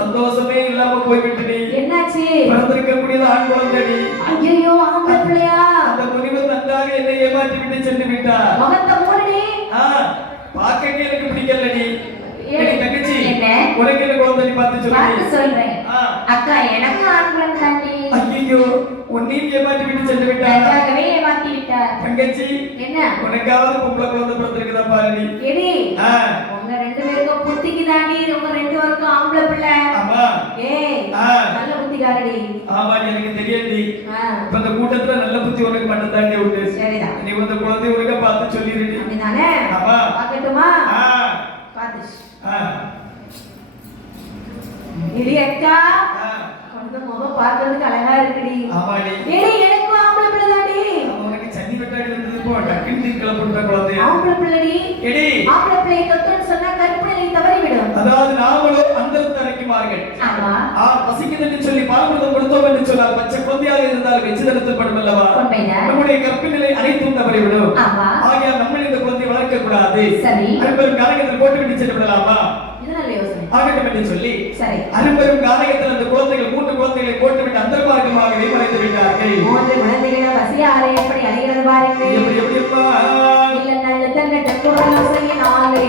சந்தோஷமே இல்லாம போய்விட்டுடி. என்னாச்சு? பிறந்திருக்கக்கூடியது ஆண் குழந்தைடி. ஐயோ ஆம்பளை பிள்ளையா? அந்த முனிவர் நன்றாக என்னை ஏமாற்றி விட்டு சென்று விட்டார். முகத்தை மூடுடி. பாக்கவே எனக்கு பிடிக்கலடி. எனக்கு தங்கச்சி என்ன உனக்கு என்ன குழந்தை பார்த்து சொல்றேன். அக்கா எனக்கு ஆண் குழந்தை தாண்டி. ஐயோ உன்னையும் ஏமாற்றி விட்டு சென்று விட்டார். நன்றாகவே ஏமாற்றி விட்டார். தங்கச்சி என்ன உனக்காவது பொம்பளை குழந்தை பிறந்திருக்குதா பாருடி. எடி உங்க 2 பேருக்கும் புத்திக்கு தாண்டி. உங்க 2 பேருக்கும் ஆம்பளை பிள்ளை. ஆமா. ஏய் நல்ல புத்திகாரடி. ஆமாடி எனக்கு தெரியும்டி. இப்ப இந்த கூட்டத்துல நல்ல புத்தி உனக்கு மட்டும் தாண்டி உண்டு. சரிதான். நீ வந்து குழந்தை உனக்கு பார்த்து சொல்லிருடி. அப்படிதானே? ஆமா. பார்க்கட்டுமா? பாத்து. இடி அக்கா கொஞ்ச முகம் பார்க்கிறதுக்கு அழகா இருக்குடி. ஆமாடி. ஏடி எனக்கு ஆம்பளை பிள்ளை தாண்டி. அவனுக்கு சன்னி வெட்டாடி வந்தது போ டக்கின் தீக்கல போட்ட குழந்தை. ஆம்பளை பிள்ளைடி. ஏடி ஆம்பளை பிள்ளை தொட்டுன்னு சொன்னா கற்பனை தவறி விடும். அதாவது நாமளோ அந்தரத்து அரைக்குமார்கள். ஆமா. பசிக்குதுன்னு சொல்லி பால்முதம் கொடுத்தோம் என்று சொன்னால் பச்சை குழந்தையாக இருந்தால் வெச்சிதனத்தில் அல்லவா? நம்முடைய கற்பினிலை அனைத்தும் தவறி விடும். ஆகையால் நம்ம இந்த குழந்தை வளர்க்க கூடாது. சரி. அரும்பெரும் காலகத்தில் போட்டு விட்டு சென்று விடலாமா? இது நல்ல யோசனை. ஆகட்டும் என்று சொல்லி சரி. அரும்பெரும் காலகத்தில் அந்த குழந்தைகள் 3 குழந்தைகளை போட்டு விட்டு அந்தர்மார்க்கமாகவே மறைந்து விட்டார்கள். 3 குழந்தைகளை வசியாரை எப்படி அழைகிறது பாருங்கள். எப்படி எப்படிப்பா? இல்ல நல்ல தங்கட்ட குரல் செய்யினாலே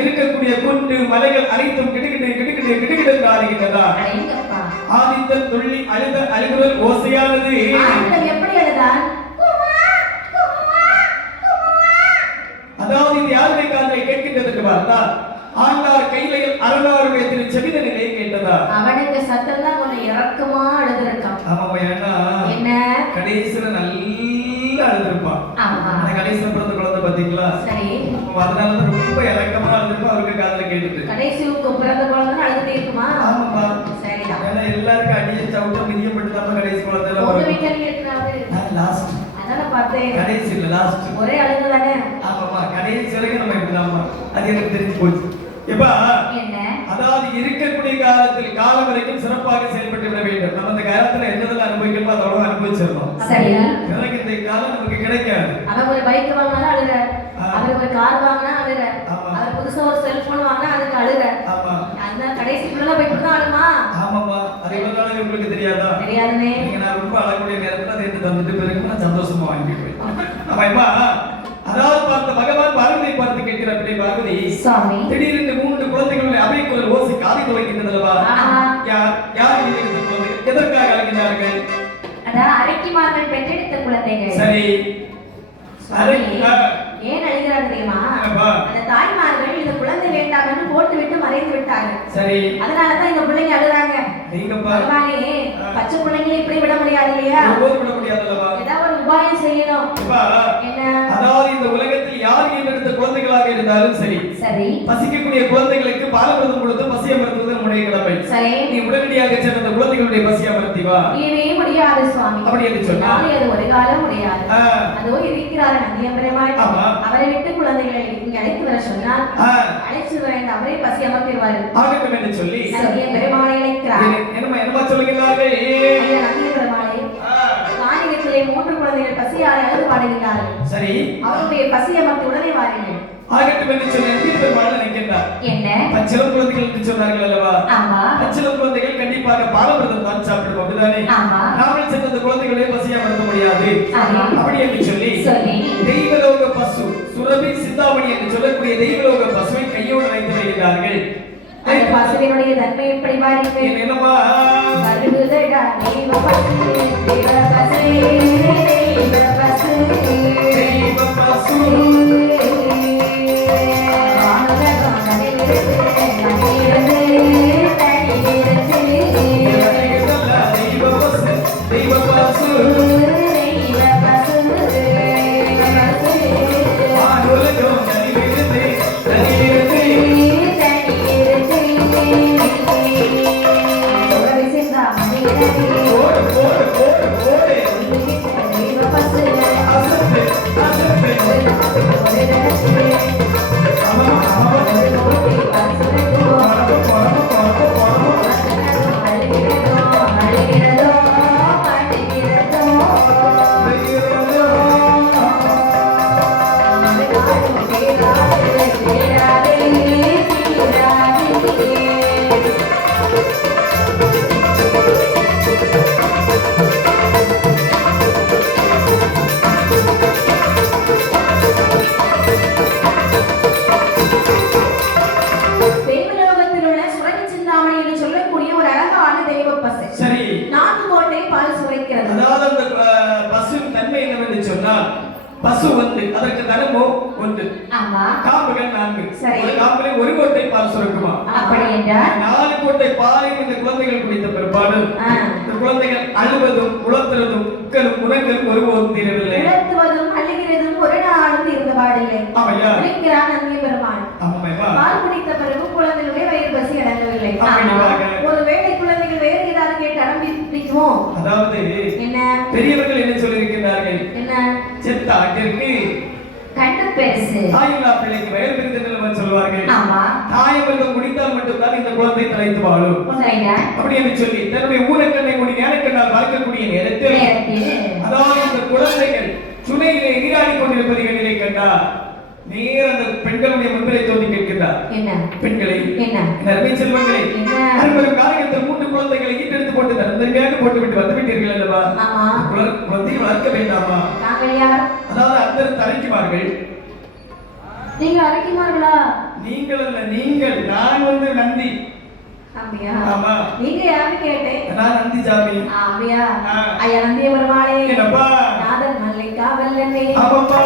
இருக்கக்கூடிய குண்டு மலைகள் அனைத்தும் கிடுகிடு கிடுகிடு கிடுகிடு ஆடுகின்றதா? ஆதித்தன் துள்ளி அழுத அழுகுரல் ஓசையானது. எப்படி அழுதான்? அதாவது இது யாருடைய காதை கேட்கின்றது என்று பார்த்தால் ஆண்டார் கையிலையில் அருளாருடைய திரு செவிதனிலே கேட்டதா? அவனுக்கு சத்தம் தான் கொஞ்சம் இறக்கமா அழுதுருக்கான். ஆமாம். ஏன்னா என்ன கடைசியில நல்லா அழுதுருப்பான். ஆமா. கடைசியில பிறந்த குழந்தை பாத்தீங்களா? சரி. அதனால ரொம்ப இறக்கமா அழுதுருப்பா. அவருக்கு காதுல கேட்டுட்டு கடைசிக்கு பிறந்த குழந்தை அழுதுட்டே இருக்குமா? ஆமாப்பா. சரிதான். ஏன்னா எல்லாருக்கும் அடிய சவுட்ட மிதியம் மட்டும் தான் கடைசி குழந்தை லாஸ்ட். அதான பார்த்தேன். கடைசி இல்ல லாஸ்ட். ஒரே அழுது தானே? ஆமாப்பா. கடைசி வரைக்கும் நம்ம இப்படிதான்மா. அது எனக்கு தெரிஞ்சு போச்சு. எப்பா என்ன? அதாவது இருக்கக்கூடிய காலத்தில் காலம் வரைக்கும் சிறப்பாக செயல்பட்டு விட வேண்டும். நம்ம இந்த காலத்துல என்னதெல்லாம் அனுபவிக்கணுமோ அதோட அனுபவிச்சிடணும். சரியா? எனக்கு இந்த காலம் நமக்கு கிடைக்காது. அவன் ஒரு பைக் வாங்கினா அழுற, அவர் ஒரு கார் வாங்கினா அழுற, அவர் புதுசா ஒரு செல்போன் வாங்கினா அதுக்கு அழுற. ஆமா. அந்த கடைசி ஃபுல்லா போய் தான் அழுமா? ஆமாமா. அது இவ்வளவு நாள் உங்களுக்கு தெரியாதா? தெரியாதுனே. நீங்க நான் ரொம்ப அழக்கூடிய நேரத்துல அதை எடுத்து தந்துட்டு பிறகு நான் சந்தோஷமா வாங்கிடுவேன். அப்ப இப்ப அதாவது பார்த்த பகவான் பார்வதியை பார்த்து கேட்கிற பிள்ளை பார்வதி சாமி திடீரென்று 3 குழந்தைகளுடைய அவைக்குரல் ஓசை காதை துளைக்கின்றதல்லவா? யார் யார் இந்த குழந்தைகள் எதற்காக அழைக்கிறார்கள்? அதான் அரைக்கி பிள்ளைகள் சரி ஏன் அழுகிறார் தெரியுமா? அந்த தாய்மார்கள் இந்த குழந்தை வேண்டாம் என்று போட்டு விட்டு மறைந்து விட்டார்கள். சரி, அதனாலதான் இந்த பிள்ளைங்க அழுறாங்க. பகவானே, பச்சை பிள்ளைங்களை இப்படி விட முடியாது இல்லையா? ஏதாவது ஒரு உபாயம் செய்யணும். என்ன? அதாவது இந்த உலகத்தில் யார் ஈன்றெடுத்த குழந்தைகளாக இருந்தாலும் சரி, சரி, பசிக்கக்கூடிய குழந்தைகளுக்கு பாலமிருந்தம் கொடுத்து பசி அமர்த்துவது நம்முடைய கடமை. சரி, நீ உடனடியாக சென்ற அந்த குழந்தைகளுடைய பசி அமர்த்தி வா. இவே முடியாது சுவாமி. அப்படி என்று சொன்னால் அது ஒரு காலம் முடியாது. அதோ இருக்கிறார் நந்தியம்பெருமாள். அவரை விட்டு குழந்தைகளை இங்க அழைத்து வர சொன்னால் அழைத்து வர அவரே பசி அமர்த்திடுவார். ஆகட்டும் என்று சொல்லி நந்தியம்பெருமாளை அழைக்கிறார். என்னமா சொல்லுகிறார்கள்? நந்தியம்பெருமாளே, காணிகத்திலே 3 குழந்தைகள் பசியால் அழுது பாடுகிறார்கள். சரி, அவருடைய பசி அமர்த்தி உடனே வாருங்கள். ஆகட்டும் என்று சொல்லி நந்தியம்பெருமாள் நினைக்கின்றார். என்ன? பச்சிளம் குழந்தைகள் என்று சொன்னார்கள் அல்லவா? ஆமா. பச்சிளம் குழந்தைகள் கண்டிப்பாக பாலமிருந்தம் தான் சாப்பிடுவோம், அப்படிதானே? ஆமா. நாமல் சென்ற அந்த குழந்தைகளை பசியா மறுக்க முடியாது. அப்படி என்று சொல்லி தெய்வலோக பசு சுரபி சிந்தாமணி என்று சொல்லக்கூடிய தெய்வலோக பசுவை கையோடு வைத்து வருகிறார்கள். அந்த பசுவினுடைய தன்மை எப்படி பாருங்க. என்னமா வருகுதடா தெய்வ பசு, தெய்வ பசு, தெய்வ பசு, தெய்வ பசு. பசு வந்து அதற்கு தரமோ ஒன்று, காம்புகள் 4. ஒரு காம்பிலே ஒரு கோட்டை பால் சுரக்குமா? அப்படி என்றால் 4 கோட்டை பாலையும் இந்த குழந்தைகள் குடித்த பிற்பாடு இந்த குழந்தைகள் அழுவதும் உளத்துறதும் உட்கலும் உணங்களும் ஒருபோதும் தீரவில்லை. உளத்துவதும் அழுகிறதும் ஒரு நாளும் தீர்ந்தபாடில்லை. ஆமையா? இருக்கிறான் நந்தியம்பெருமான். பால் குடித்த பிறகு குழந்தைகளுடைய வயிறு பசி அடங்கவில்லை. ஒருவேளை குழந்தைகள் வேறு ஏதாவது கேட்டு அடம்பிடிக்குமோ? அதாவது என்ன பெரியவர்கள் என்ன சொல்லியிருக்கிறார்கள்? என்ன? செத்த ஆட்டிற்கு கண்டு பெருசு, தாயில்லா பிள்ளைக்கு வயிறு பெருந்தென்று சொல்வார்கள். ஆமா, தாயமிருந்தம் குடித்தால் மட்டும்தான் இந்த குழந்தை தலைத்து வாழும். அப்படி என்று சொல்லி தன்னுடைய ஊனக்கண்ணை மூடி ஞானக்கண்ணால் வளர்க்கக்கூடிய நேரத்தில் அதாவது இந்த குழந்தைகள் சுனையிலே நீராடி கொண்டிருப்பதை கண்ணிலே கண்டார். நேர அந்த பெண்களுடைய முன்பிலே தோன்றி கேட்கிறார். என்ன? பெண்களை, என்ன அருமை செல்வங்களை, அரும்பெரும் காரியத்தில் 3 குழந்தைகளை ஈட்டெடுத்து போட்டு தந்தங்காக போட்டு விட்டு வந்து விட்டீர்கள் அல்லவா? குழந்தையை வளர்க்க வேண்டாமா? அதாவது அந்தரத்து அரைக்குமார்கள். நீங்க அரைக்குமார்களா? நீங்கள் அல்ல, நீங்கள். நான் வந்து நந்தி. அப்படியா? ஆமா. நீங்க யாரு கேட்டேன்? நான் நந்தி சாமி. அப்படியா? ஐயா நந்தியம்பெருமாளே, என்னப்பா? நாதன் மல்லிகா வல்லனே. ஆமாப்பா.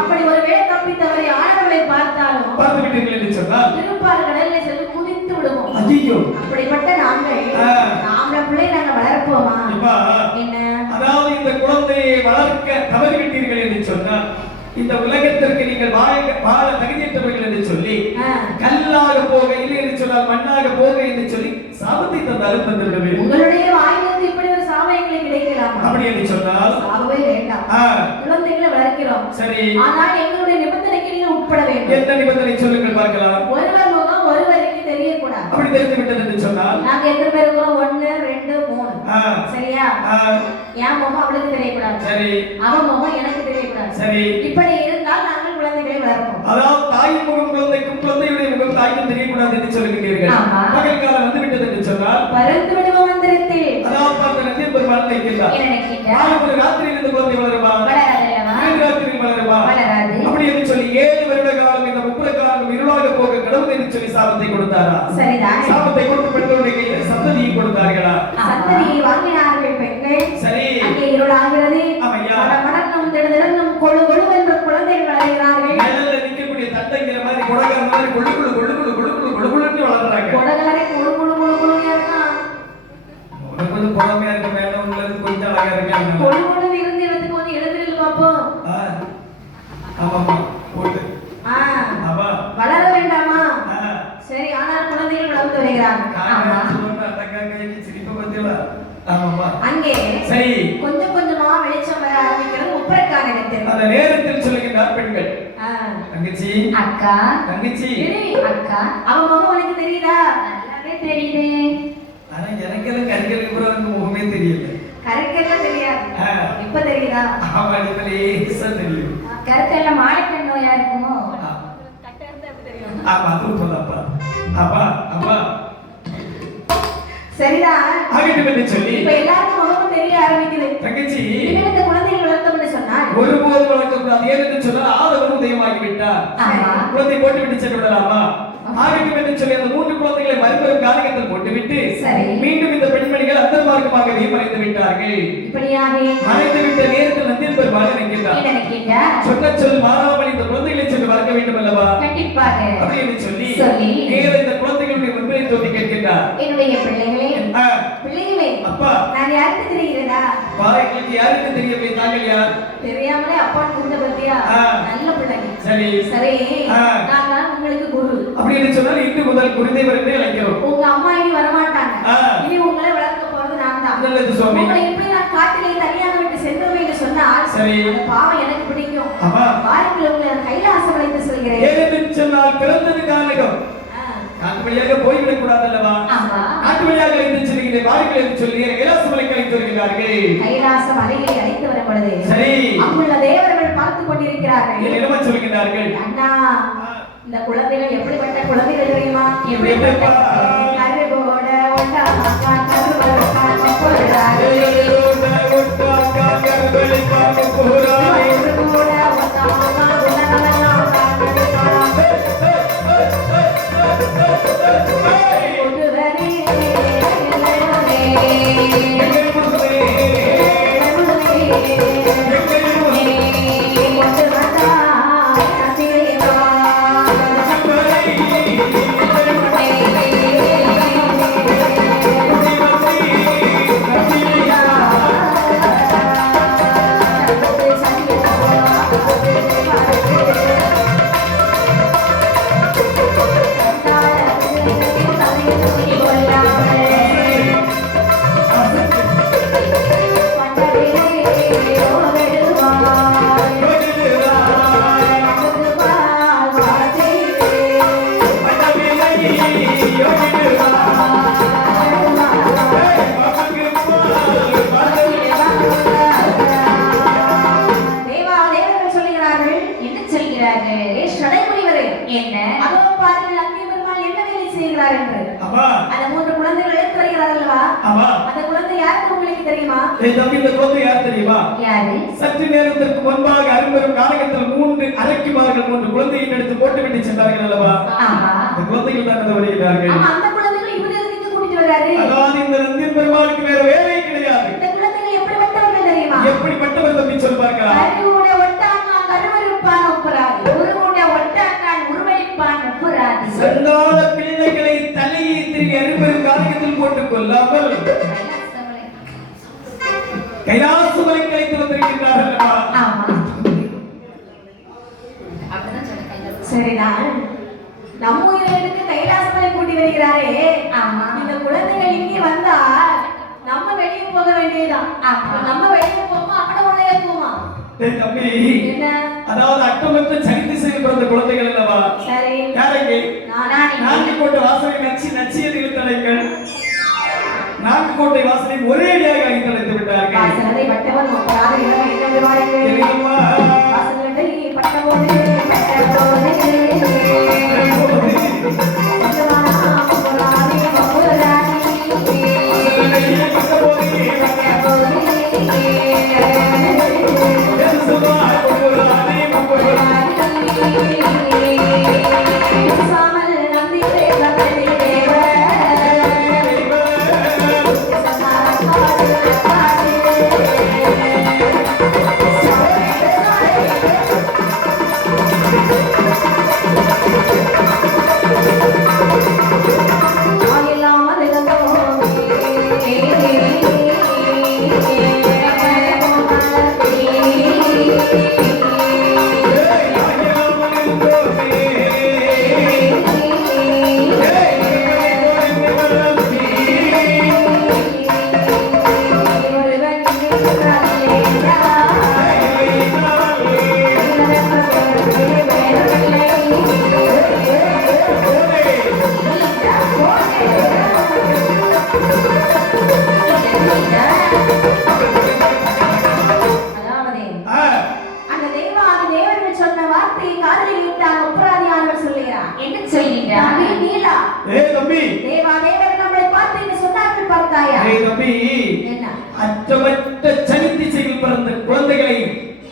அப்படி ஒருவேளை தப்பித்தவரை ஆடவர்களை பார்த்தாலும் பார்த்து விட்டீர்கள் என்று சொன்னால் திருப்பார் கடலில் சென்று குதித்து விடுவோம். ஐயோ, அப்படிப்பட்ட நாங்கள் பிள்ளை நாங்க வளர்ப்போமா? என்ன? அதாவது இந்த குழந்தையை வளர்க்க தவறிவிட்டீர்கள் என்று சொன்னால் இந்த உலகத்திற்கு நீங்கள் வாழ தகுதியற்றவர்கள் என்று சொல்லி கல்லாக போக இல்லை என்று சொன்னால் மண்ணாக போக என்று சொல்லி சாபத்தை தந்தாலும் தந்துவிடுவேன். உங்களுடைய வாயிலிருந்து இப்படி ஒரு சாபம் எங்களுக்கு கிடைக்கலாம். அப்படி என்று சொன்னால் சாபமே வேண்டாம். குழந்தைகளை வளர்க்கிறோம். சரி. ஆனால் எங்களுடைய நிபந்தனைக்கு நீங்க உட்பட வேண்டும். என்ன நிபந்தனை சொல்லுங்கள் பார்க்கலாம். ஒருவர் முகம் ஒருவருக்கு தெரியக்கூடாது. அப்படி தெரிந்து விட்டது என்று சொன்னால் நாங்க எத்தனை பேர் இருக்கோம்? 1 2 3. சரியா? என் முகம் அவளுக்கு தெரியக்கூடாது. சரி. அவன் முகம் எனக்கு தெரியக்கூடாது. சரி. இப்படி இருந்தால் நாங்கள் குழந்தைகளை வளர்ப்போம். அதாவது தாயின் முகம் குழந்தைக்கும் குழந்தையுடைய முகம் தாய்க்கும் தெரியக்கூடாது என்று சொல்லுகிறீர்கள். பகல் காலம் வந்து விட்டது என்று சொன்னால் பரந்து விடுவோம் மந்திரத்தில். அதாவது பார்த்த நந்தியம் பெருமாள் நினைக்கிறார். ஒரு ராத்திரியில் இந்த குழந்தை வளருமா? ராத்திரியில் வளருமா? அப்படி என்று சொல்லி 7 வருட காலம் இந்த 30 காலம் இருளாக போக கடவுள் என்று சொல்லி சாபத்தை கொடுத்தாரா? சரிதான். சாபத்தை கொடுத்து பெண்களுடைய கையில் சந்ததியை கொடுத்தார்களா? சந்ததியை வாங்கினார்கள் பெண்கள். சரி. அங்கே இருளாகிறது. ஆமையா. மடக்கம் திடதிடம் கொழு கொழு என்ற குழந்தைகள் வளர்கிறார்கள். நிழல்ல நிக்கக்கூடிய தட்டைங்கிற மாதிரி கொடகார மாதிரி கொழு கொழு கொழு கொழு கொழு கொழு கொழு கொழுன்னு வளர்றாங்க. கொடகாரே கொழு கொழு கொழு கொழுன்னு இருக்கா? கொஞ்சம் பொறாமையா இருக்கு, மேல உள்ள கொஞ்சம் அழகா இருக்கு. கொழு கொழு இருந்து இடத்துக்கு வந்து எழுந்திரல் பாப்போம். ஆமாமா போடு. ஆமா. வளர வேண்டாமா? சரி. ஆனால் குழந்தைகள் வளர்ந்து வருகிறார்கள். ஆமா. சொல்லுங்க அடக்காங்க சிரிப்பு பத்தியல. ஆமாமா. அங்கே சரி. கொஞ்சம் கொஞ்சமா வெளிச்சம் வர ஆரம்பிக்கிறது உப்பரக்கான இடத்தில். அந்த நேரத்தில் சொல்லுகிறார் பெண்கள். தங்கச்சி, அக்கா, தங்கச்சி, அக்கா, அவன் முகம் உனக்கு தெரியுதா? நல்லாவே தெரியுது. ஆனா எனக்கு எல்லாம் கரிக்கலுக்கு கூட அந்த முகமே தெரியல. கரிக்கெல்லாம் தெரியாது. இப்ப தெரியுதா? ஆமா, இப்ப லேசா தெரியும். கருத்தெல்லாம் மாலைக்கண் நோயா இருக்குமோ? ஆமா, அது போதாப்பா. ஆமா, ஆமா. சரிதான். ஆகிட்டு வந்து சொல்லி இப்ப எல்லாருக்கும் முகமும் தெரிய ஆரம்பிக்குது. தங்கச்சி, இந்த குழந்தையை வளர்த்தோம்னு சொன்னால் ஒருபோது வளர்க்கக்கூடாது. ஏன்னு சொன்னால் ஆதவன் உதயமாகி விட்டார். குழந்தை போட்டு விட்டு சென்று விடலாமா? ஆகிட்டு வந்து சொல்லி அந்த 3 குழந்தைகளை மறுபெரும் காலிகத்தில் போட்டுவிட்டு மீண்டும் இந்த பெண்மணிகள் அந்தர்மார்க்கமாகவே மறைந்து விட்டார்கள். இப்படியாக மறைந்து விட்ட நேரத்தில் நந்தியம் பெருமாள் நினைக்கின்றார். சொன்ன சொல் மாறாமல் இந்த குழந்தைகளை சென்று வளர்க்க வேண்டும் அல்லவா? கண்டிப்பாக. அப்படி என்று சொல்லி நேர இந்த குழந்தைகளுடைய முன்பை தோண்டி கேட்கின்றார். என்னுடைய பிள்ளைகளே, பிள்ளைகளே, அப்பா நான் யாருக்கு தெரிகிறதா? பாருங்களுக்கு யாருக்கு தெரியவில்லை. தாங்கள் யார்? தெரியாமலே அப்பா கூட்ட பத்தியா? நல்ல பிள்ளைங்க. சரி சரி. நான் தான் உங்களுக்கு குரு. அப்படி என்று சொன்னால் இன்று முதல் குருதேவர் என்று அழைக்கிறோம். உங்க அம்மா இனி வர மாட்டாங்க. இனி உங்களை வளர்க்க போறது நான் தான். நல்லது சுவாமி. உங்களை இப்படி நான் காட்டிலே தனியாக விட்டு சென்றோமே என்று சொன்னால் அந்த பாவம் எனக்கு பிடிக்கும். பாருங்கள், உங்களை கைலாசம் அழைத்து செல்கிறேன். ஏனென்று சொன்னால் பிறந்தது காரணம் காட்டு வழியாக போய்விடக் கூடாது அல்லவா? காட்டு வழியாக அழைத்து செல்கிறேன். வாருங்கள் என்று சொல்லி கைலாச மலைக்கு அழைத்து வருகிறார்கள். கைலாச மலையை அழைத்து வரும் பொழுது சரி அங்குள்ள தேவர்கள் பார்த்து கொண்டிருக்கிறார்கள். என்னமா சொல்கிறார்கள்? அண்ணா, இந்த குழந்தைகள் எப்படிப்பட்ட குழந்தைகள் தெரியுமா? எப்படிப்பட்ட கருவோட ஒட்டாக்கா கருவலக்கா போறாரு. ஒட்டாக்கா கருவலக்கா போறாரு. கருவோட ஒட்டாக்கா உலகமெல்லாம் காண்பிக்கா. ஒருவரே சற்று நேரத்திற்கு முன்பாக அரும்பெரும் நாடகத்தில் 3 அரக்கிமார்கள் 3 குழந்தையை எடுத்து போட்டு விட்டு சென்றார்கள் அல்லவா? அந்த குழந்தைகள் தான் வருகிறார்கள். அந்த குழந்தைகள் இவரு எதுக்கு கூட்டிட்டு வராரு? அதாவது இந்த நந்தியம் பெருமாளுக்கு வேற வேலையே கிடையாது. இந்த குழந்தைகள் எப்படிப்பட்டவர்கள் தெரியுமா? எப்படிப்பட்டவர்கள் தம்பி சொல்வார்களா? கருவோட ஒட்டாக்கான் கருவருப்பான் ஒப்புராது. ஒருவோட ஒட்டாக்கான் உருவழிப்பான் ஒப்புராது. சண்டாள பிள்ளைகளை தலையை திரும்பி அரும்பெரும் காலகத்தில் போட்டுக் கொள்ளாமல் கைலாசமலை கலைத்து வந்திருக்கின்றார்கள் அல்லவா? ஆமா. சரிதான். நம்ம உயிரினுக்கு கைலாசமலை கூட்டி வருகிறாரே. ஆமா. இந்த குழந்தைகள் இங்கே வந்தா நம்ம வெளியே போக வேண்டியதுதான். நம்ம வெளியே போமா அவன உள்ளே போமா. தம்பி என்ன? அதாவது அட்டமற்ற சரித்து செய்து பிறந்த குழந்தைகள் அல்லவா? சரி. யாரங்கே? நான்கு கோட்டை வாசலை நச்சியது இழுத்தலைகள். நான்கு கோட்டை வாசலை ஒரே அடியாக அழித்தழைத்து விட்டார்கள். வாசலை பட்டவன் ஒப்பராத இளமை என்ன விடுவார்கள்? தெரியுமா? வாசலை பட்டபோது பட்டபோது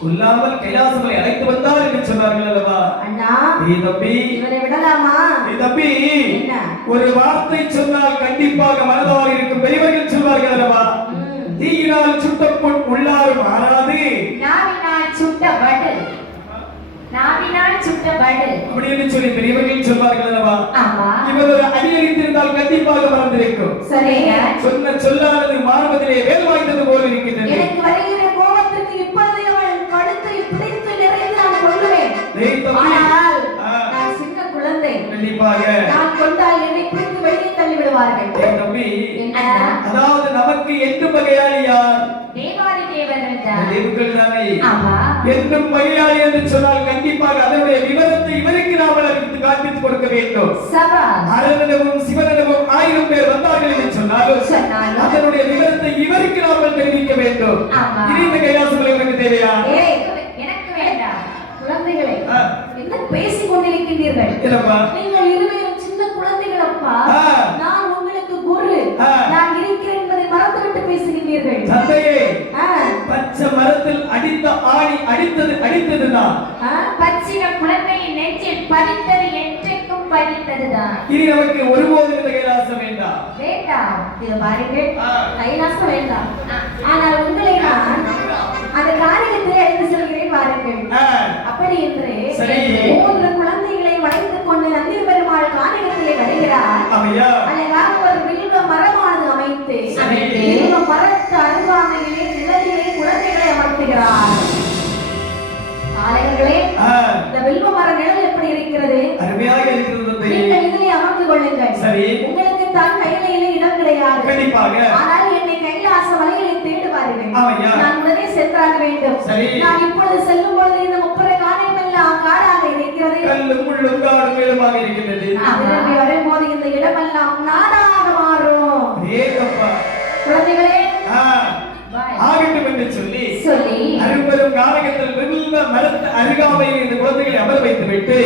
கொல்லாமல் கைலாசமலை அழைத்து வந்தார் என்று சொன்னார்கள் அல்லவா? அண்ணா தம்பி இவனை விடலாமா? தம்பி ஒரு வார்த்தை சொன்னால் கண்டிப்பாக மனதால் இருக்கும் பெரியவர்கள் சொல்வார்கள் அல்லவா? தீயினால் சுட்ட பொன் உள்ளாரும் மாறாது, நாவினால் சுட்ட வடு அப்படி என்று சொல்லி பெரியவர்கள் சொல்வார்கள் அல்லவா? இவர் ஒரு அடியறிந்திருந்தால் கண்டிப்பாக மறந்திருக்கும். சரிங்க. சொன்ன சொல்லானது மாறுவதிலே வேல் வாய்ந்தது போல இருக்கின்றது. எனக்கு வருகிற கோபத்திற்கு இப்பொழுது அவன் கழுத்தை பிடித்து நிறைந்து நான் கொள்ளுவேன். ஆனால் நான் சின்ன குழந்தை. கண்டிப்பாக நான் கொண்டால் என்னை பிடித்து வெளியே தள்ளி விடுவார்கள். தம்பி அதாவது நமக்கு எட்டு வகையாளி யார்? தேவாதி தேவர்கள் தான். தேவர்கள் தானே. ஆமா. எட்டும் வகையாளி என்று சொன்னால் கண்டிப்பாக அதனுடைய விவரத்தை இவருக்கு நாம் அறிவித்து காண்பித்து கொடுக்க வேண்டும். சபா அரவணவும் சிவனவும் 1000 பேர் வந்தார்கள் என்று சொன்னாலும் அதனுடைய விவரத்தை இவருக்கு நாம் தெரிவிக்க வேண்டும். இந்த கைலாசமலை எனக்கு தேவையா? எனக்கு வேண்டாம். குழந்தைகளே என்ன பேசிக் கொண்டிருக்கிறீர்கள்? நீங்கள் இருவரும் சின்ன குழந்தைகள் அப்பா. நான் உங்களுக்கு குரு. நான் இருக்கிறேன் என்பதை மறந்துவிட்டு பேசுகிறீர்கள். தந்தையே பச்சை மரத்தில் அடித்த ஆணி அடித்ததுதான். பச்சின குழந்தையின் நெஞ்சில் பதித்தது என்றைக்கும் பதித்ததுதான். இனி நமக்கு ஒருபோதும் இந்த கைலாசம் வேண்டாம். வேண்டாம். இது பாருங்கள், கைலாசம் வேண்டாம். ஆனால் உங்களை நான் அந்த காரியத்தை அழைத்து சொல்கிறேன் பாருங்கள். அப்படி என்று 3 குழந்தைகளை வளைத்துக் கொண்டு நந்தி பெருமாள் காரியத்திலே வருகிறார். அழகாக ஒரு வில்வ மரமானது அமைத்து வில்வ மரத்து அருகாமையிலே நிழலிலே குழந்தைகளை அமர்த்துகிறார். ஆலயங்களே, இந்த வில்வ மர நிழல் எப்படி இருக்கிறது? அருமையாக இருக்கிறது. நீங்கள் இதிலே அமர்ந்து கொள்ளுங்கள். சரி. உங்களுக்கு தான் கையிலே இடம் கிடையாது. கண்டிப்பாக. ஆனால் என்னை கைலாச மலையிலே தேடுவார்கள். நான் உடனே சென்றாக வேண்டும். நான் இப்பொழுது செல்லும் பொழுது இந்த முப்பரை காரியம் எல்லாம் காடாக இருக்கிறது. கல்லும் முள்ளும் காடும் மேலுமாக இருக்கிறது. திரும்பி வரும்போது இந்த இடமெல்லாம் நாடாக மாறும். குழந்தைகளே ஆகட்டும் என்று சொல்லி அரும்பெரும் காரகத்தில் வில்வ மரத்து அருகாமையில் இந்த குழந்தைகளை அமர வைத்து விட்டு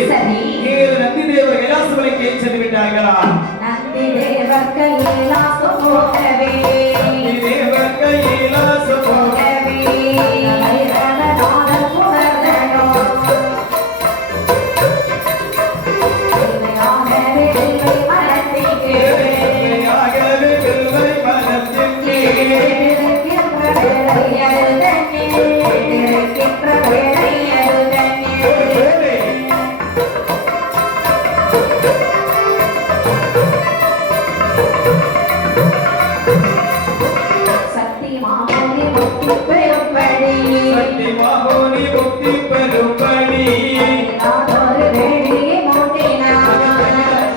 நந்தி தேவர் கைலாசமலைக்கு சென்று விட்டார்களா? நந்தி தேவர் கைலாசம் போகவே, நந்தி தேவர் கைலாசம் போகவே சக்தி மாமோனி முக்தி பெறும்படி சக்தி மகோனி முக்தி பெறும்படி ஒரு வேடியை மூட்டினார்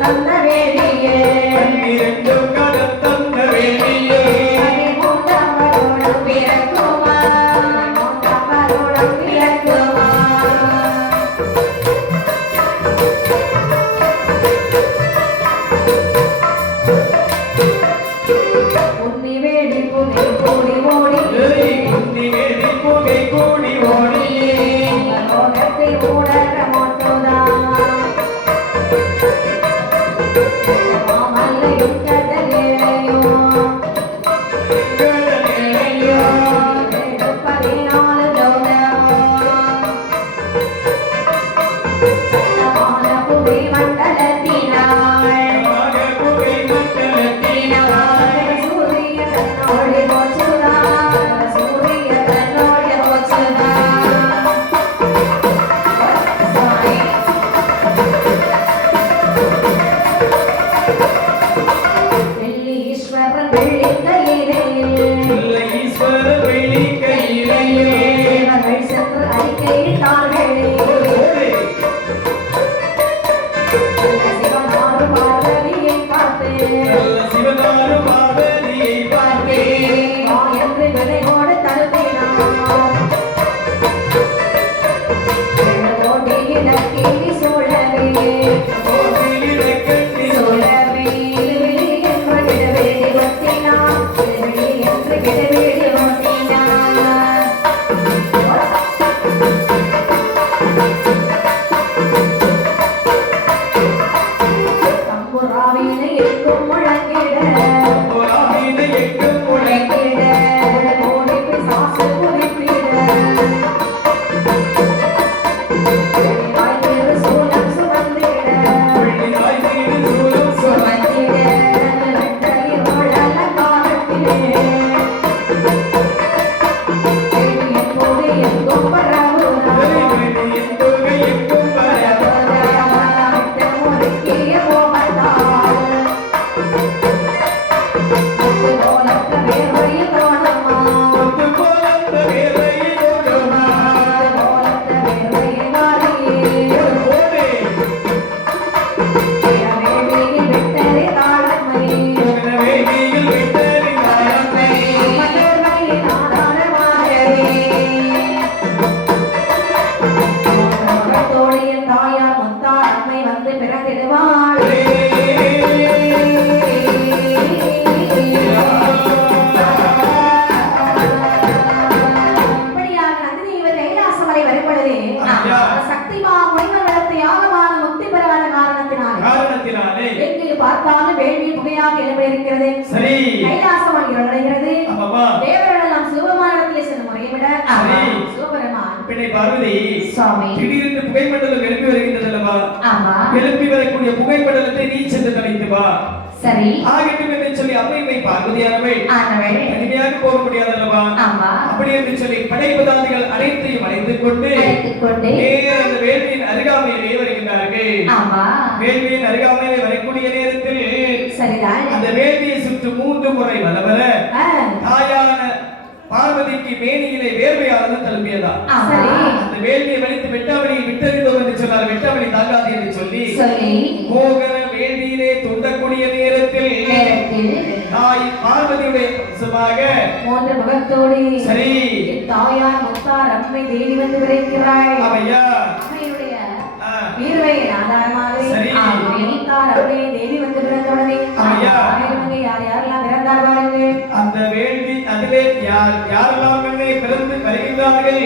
தந்த வேடியே தந்த வேடியே மூத்தவரோடு பிறக்குமா மூத்தவரோடு பிறக்குமா உன்னி வேடி புகை கூடி ஓடி உன்னி வேடி புகை கூடி ஓடி லோகத்தை ஊடக மொட்டுதான் மாமல்லையும் கடலேயோ பதினாலு சத்தமான புகை மண்டலத்தினாள் புகை மண்டலத்தினாய் சூரிய தன்னோடு போச்சுதான் சூரிய தன்னோடு போச்சுதான் வெள்ளீஸ்வரன் வெள்ளிக்கையிலே ஈஸ்வர வெள்ளி கையிலேயே தேவர்கள் சென்று அறிக்கையிட்டார்களே சிவனாறு பார்வதியை பார்த்தேன் நல்ல சிவனாரு பார்வதியை பார்த்தேன் என்று விதையோடு தருத்தினார் இலக்கேவி சோழவே கோவிலிட கட்டி சோழவே விழி என்று விடவேடி ஒத்தினார் விழி என்று விடவேடி ஒத்தினார் தம்புராவினை எங்கும் முழங்கிட புறாவின எட்டு முளை முழங்கிட ஓடி பிசாசு குறிப்பிட வாய்த்திரு சூலம் சுமந்திட வெள்ளியாய் தீரு சூலம் சுமந்திட இரண்டையில் வாழல காலத்திலே எப்போது எங்கும் பரவுகிறார் தொகை எங்கும் வர முறுக்கிய போகத்தால் போலத்த வேர்வையில் தோணமா கொண்டு போலந்த வேலையை ஓடுமா போலத்த வேர்வையில் வாரியே ஓடே வேடியில் விட்டதே தாழமை போகிற வேதியில் விட்டறி நாயத்தை மலர்வையில் ஆதாரமாகவே தோழியின் தாயார் முத்தார் அம்மை வந்து பிறந்திடுவாள் இப்படியாக நந்திதேவர் கைலாசமலை வரும்பொழுதே ஐயா. சக்திமா முனிவர்களுக்கு யாகமான முக்தி பெறாத காரணத்தினாலே காரணத்தினாலே எங்கு பார்த்தாலும் வேள்வி புகையாக எழுப்பியிருக்கிறது சரி கைலாசமலை நுழைகிறது ஆமாமா தேவர்கள் எல்லாம் சிவபெருமானிடத்திலே சென்று முறையிட சரி. சிவபெருமான் பின்னை பார்வதி சுவாமி திடீரென்று புகைப்படலம் எழுப்பி வருகின்றது அல்லவா ஆமா எழுப்பி வரக்கூடிய புகைப்படலத்தை நீ சென்று கலைத்து வா சரி ஆகட்டும் என்று சொல்லி அம்மையை பார்வதியானவள் ஆனவள் தனிமையாக போக முடியாது அல்லவா ஆமா அப்படி என்று சொல்லி படைப்பதாதிகள் அனைத்தையும் அழைத்துக் கொண்டு அழைத்துக் கொண்டு நேர அந்த வேள்வியின் அருகாமையிலே வருகின்றார்கள் ஆமா வேள்வியின் அருகாமையிலே வரக்கூடிய நேரத்தில் சரிதான் அந்த வேள்வியை சுற்று 3 முறை வலவர ஆ, தாயான பார்வதிக்கு மேனியிலே வேர்வையானது தழும்பியதா சரி அந்த வேள்வியை வலித்து வெட்டாமணியை விட்டறிந்தோம் என்று சொன்னால் வெட்டாமணி தாங்காது என்று சொல்லி சொல்லி மோகன வேள்வியிலே தொண்டக்கூடிய நேரத்தில் நேரத்தில் தாய் பார்வதியுடைய பசுமாக 3 முகத்தோடு சரி என் தாயார் முத்தார் அம்மை தேவி வந்து விரைக்கிறாள் அவையா அம்மையுடைய ஆ, வீரவையின் ஆதாரமாக சரி. வேணித்தார் அம்மை தேவி வந்து பிறந்தவுடனே ஐயா. இவங்க யார் யாரெல்லாம் பிறந்தார் பாருங்கள் அந்த வேள்வி அதிலே யாரெல்லாம் கண்ணே பிறந்து வருகின்றார்கள்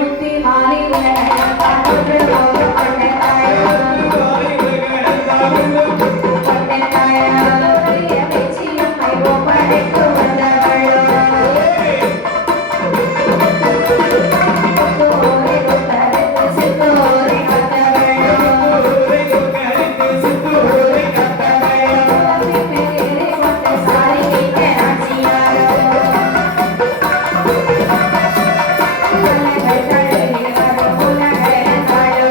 முத்தி மாலை உலகம் காற்று போது கொண்டாய் காலை உலகம் கொண்டாய் பேச்சியும் மைவோ படைத்து வந்தவளோ தோரை உத்தரத்து சித்தோரை கத்தவளோ பேரே கொண்ட சாரி கேட்டாச்சியாரோ உலகை தழுவியவரோ உலகை தாயோ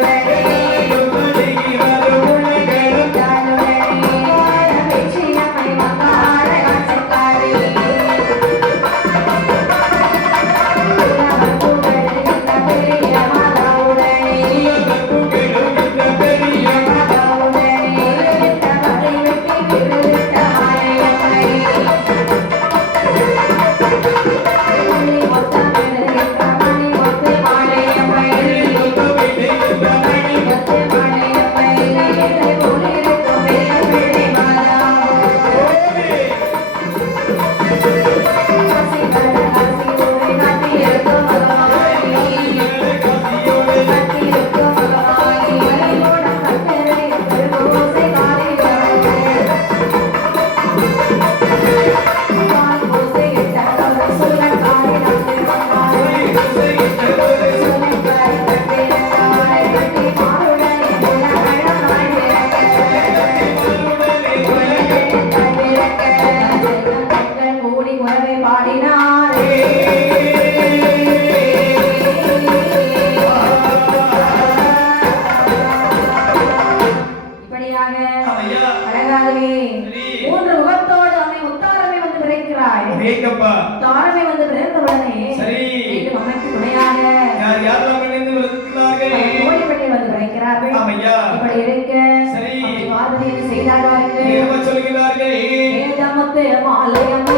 ஏகப்பா தாரமே வந்து பிறந்த உடனே சரி மீண்டும் அம்மைக்கு துணையாக யார் யாரெல்லாம் இணைந்து வருகிறார்கள் தோழிப்பட்டை வந்து விளைக்கிறார்கள். ஆமையா இப்படி இருக்க சரி பார்வதி என்ன செய்தார் பாருங்க. என்ன சொல்கிறார்கள் வேதமுத்து மாலை அம்மை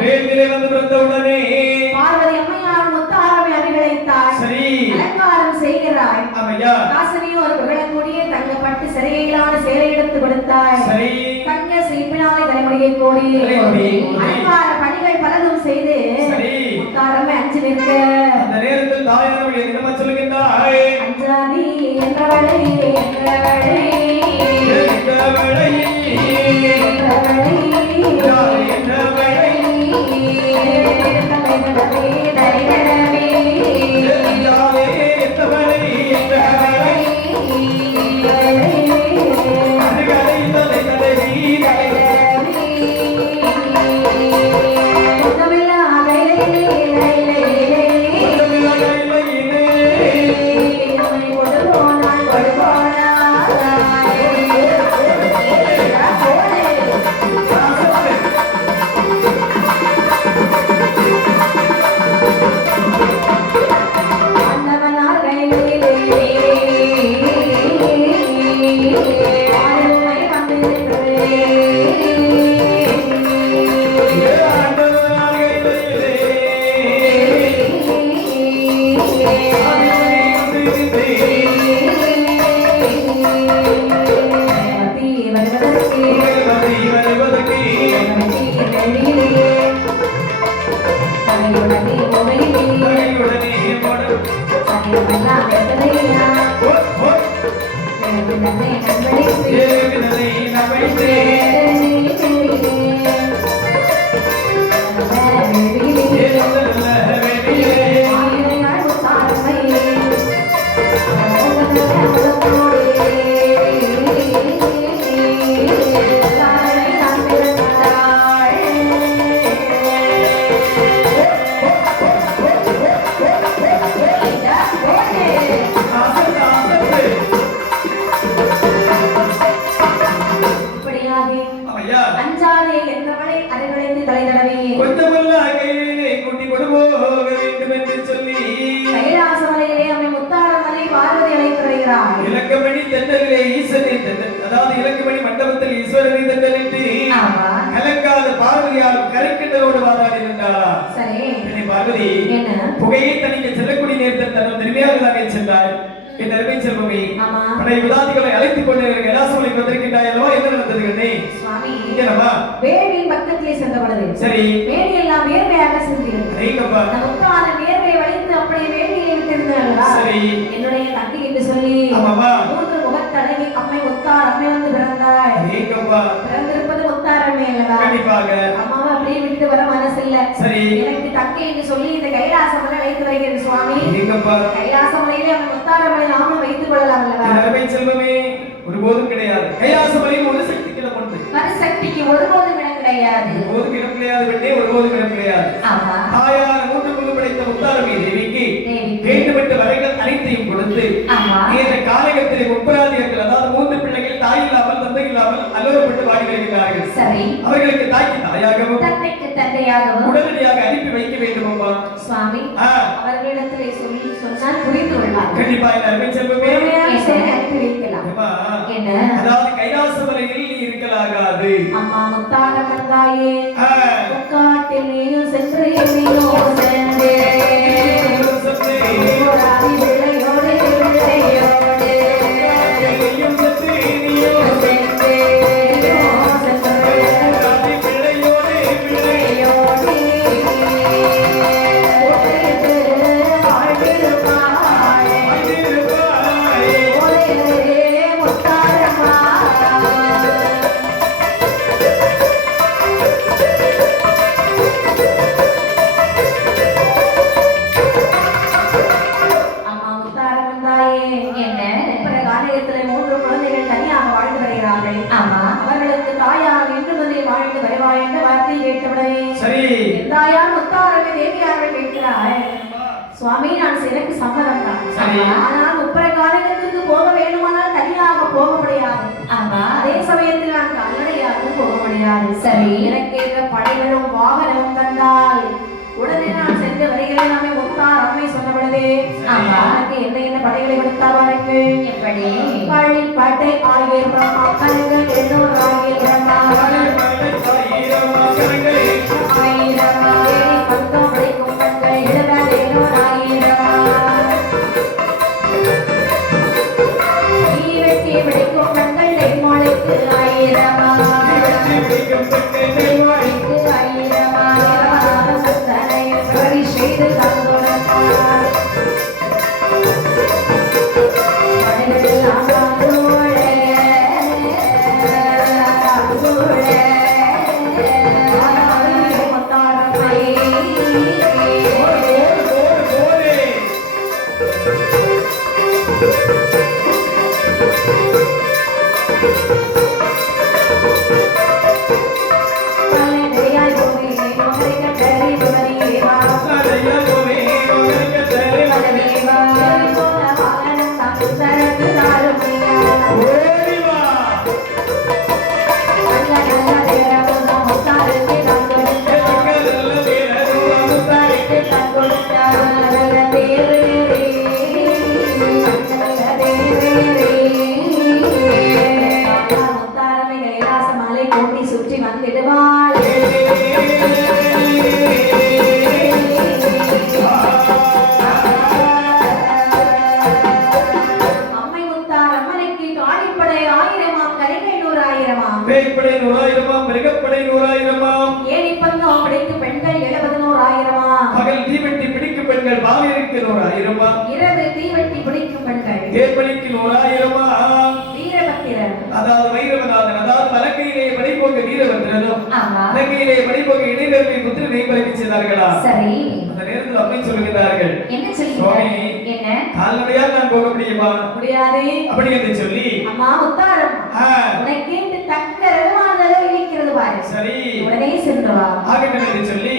வேள்வியில் பார்வதி அம்மையார் முத்தாரமை அறிவிழைத்தார். அலங்காரம் செய்கிறாய். காசனையும் ஒரு புகழக்கூடிய தங்கப்பட்டு சிறையிலான சேலை எடுத்து கொடுத்தாய். கன்ய சிற்பினாலே தலைமுடியை கோடி அலங்கார பணிகள் பலதும் செய்து முத்தாரமை அஞ்சு நிற்க அந்த நேரத்தில் தாயானவள் என்ன சொல்லுகின்றாய் அஞ்சாதி என்றவளை என்றவளை இலக்கமணி தென்னலிலே ஈஸ்வரனை அதாவது இலக்கமணி மண்டபத்தில் ஈஸ்வரனை தென்னலிட்டு கலக்காத பார்வதியால் கரைக்கின்றதோடு வாதாடி இருந்தாரா சரி பார்வதி புகையை தணிக்க செல்லக்கூடிய நேரத்தில் தன்னும் திரும்பியாக சென்றார் என் அருமை செல்வமே படை விதாதிகளை அழைத்துக் கொண்டு கைலாசமலை வந்திருக்கின்றாய் அல்லவா என்ன நடந்தது கண்ணே சுவாமி என்னவா வேலியின் பக்கத்திலே சென்ற பொழுது சரி வேலி எல்லாம் நேர்மையாக சென்றது ஐயப்பா நமக்கான நேர்மையை வளைத்து அப்படியே வேலியை விட்டிருந்தார்களா சரி என்னுடைய தங்கை என்று சொல்லி ஆமாவா மூன்று முகத்தழகி அம்மை முத்தார் அம்மை வந்து பிறந்தாய் ஐயப்பா பிறந்திருப்பது முத்தார் அம்மை அல்லவா கண்டிப்பாக அம்மாவை உன்னை விட்டு வர மனசில்ல. சரி. எனக்கு தக்கை என்று சொல்லி இந்த கைலாசமலை அழைத்து வருகிறேன் சுவாமி. எங்கப்பா? கைலாசமலையிலே அந்த முத்தாரமலை நாமும் வைத்துக் கொள்ளலாம் அல்லவா? அருமை செல்வமே, ஒருபோதும் கிடையாது. கைலாசமலையில் ஒரு சக்திக்கு இடம் உண்டு. மறுசக்திக்கு ஒருபோதும் இடம் கிடையாது. ஒருபோதும் இடம் கிடையாது பெண்ணே, ஒருபோதும் இடம் கிடையாது. ஆமா. தாயார் மூன்று முழு படைத்த முத்தாரமி தேவிக்கு வேண்டுமென்ற வரைகள் அனைத்தையும் கொடுத்து இந்த காலகத்திலே முப்பராதியர்கள், அதாவது 3 பிள்ளைகள் தாய் இல்லாமல் தந்தை இல்லாமல் அலுவலப்பட்டு வாடி வருகிறார்கள். சரி. அவர்களுக்கு தாய்க்கு தாயாகவும் தந்தைக்கு தந்தையாகவும் உடனடியாக அனுப்பி வைக்க வேண்டும் அம்மா. சுவாமி அவர்களிடத்திலே சொல்லி சொன்னால் புரிந்து கொள்வார். கண்டிப்பா அருமை செல்வமே அனுப்பி வைக்கலாம். என்ன? அதாவது கைலாசமலையில் நீ இருக்கலாகாது. அம்மா முத்தாரம்மன் தாயே, முக்காட்டில் நீயும் சென்று நீயும் சென்று ஓடாதி விளையோடு விளையோடு நீயும் சென்று நீயும் சென்று ஓடாதி விளையோடு விளையோடு வாழ்ந்திருப்பாய் ஓலே முத்தாரம்மா. அவர்களுக்கு தாயார் என்று முதலில் வாழ்ந்து வருவாய் என்ற வார்த்தை கேட்டவுடனே தாயார் முத்தாரம்மன் தேவியார்கள் கேட்கிறாள், சுவாமி நான் எனக்கு சம்மதம் தான், ஆனால் முப்பர காலகத்திற்கு போக வேண்டுமானால் தனியாக போக முடியாது. அதே சமயத்தில் நான் கல்லறையாகவும் போக முடியாது. சரி, எனக்கு ஏற்ற படைகளும் வாகனமும் தந்தால் உடனே நான் சென்று வருகிறேன். நாமே முத்தார் அம்மை சொன்ன பொழுது எனக்கு என்ன என்ன படைகளை கொடுத்தார் பாருங்க. எப்படி? பள்ளி பட்டை 1000 மக்களுக்கு 800 ஆயிரம் பிடிக்கும் பெண்கள் தென்மொழிக்கு 1000 செய்து தந்துள்ளார். சுற்றி வந்திடுவாள். அம்மை முத்தார் அம்மனுக்கு காளிப்படை 1000 கரைகள் 100 பேய்ப்படை 100 மிருகப்படை 100 ஏணிப்பந்தம் பிடிக்கு பெண்கள் 71 பகல் தீவெட்டி பிடிக்கும் பெண்கள் பாலியருக்கு 100 இரவு தீவெட்டி பிடிக்கும் பெண்கள் தேர்பலிக்கு 100 வீரபத்திரன், அதாவது வைரவநாதன், அதாவது வலக்கையிலே படைப்போங்க வீரபத்திரனும் வலக்கையிலே படைப்போங்க இடைநெருமை புத்திரனை பறிக்க செய்தார்களா? சரி. அந்த நேரத்தில் அம்மை சொல்லுகிறார்கள், என்ன சொல்லுகிறார்கள்? என்ன? கால்நடையால் நான் போக முடியுமா? முடியாது அப்படி என்று சொல்லி அம்மா முத்தாரம் உனக்கு இந்த தக்க ரதமானது இருக்கிறது பாரு. சரி, உடனே சென்று வா ஆகட்டும் என்று சொல்லி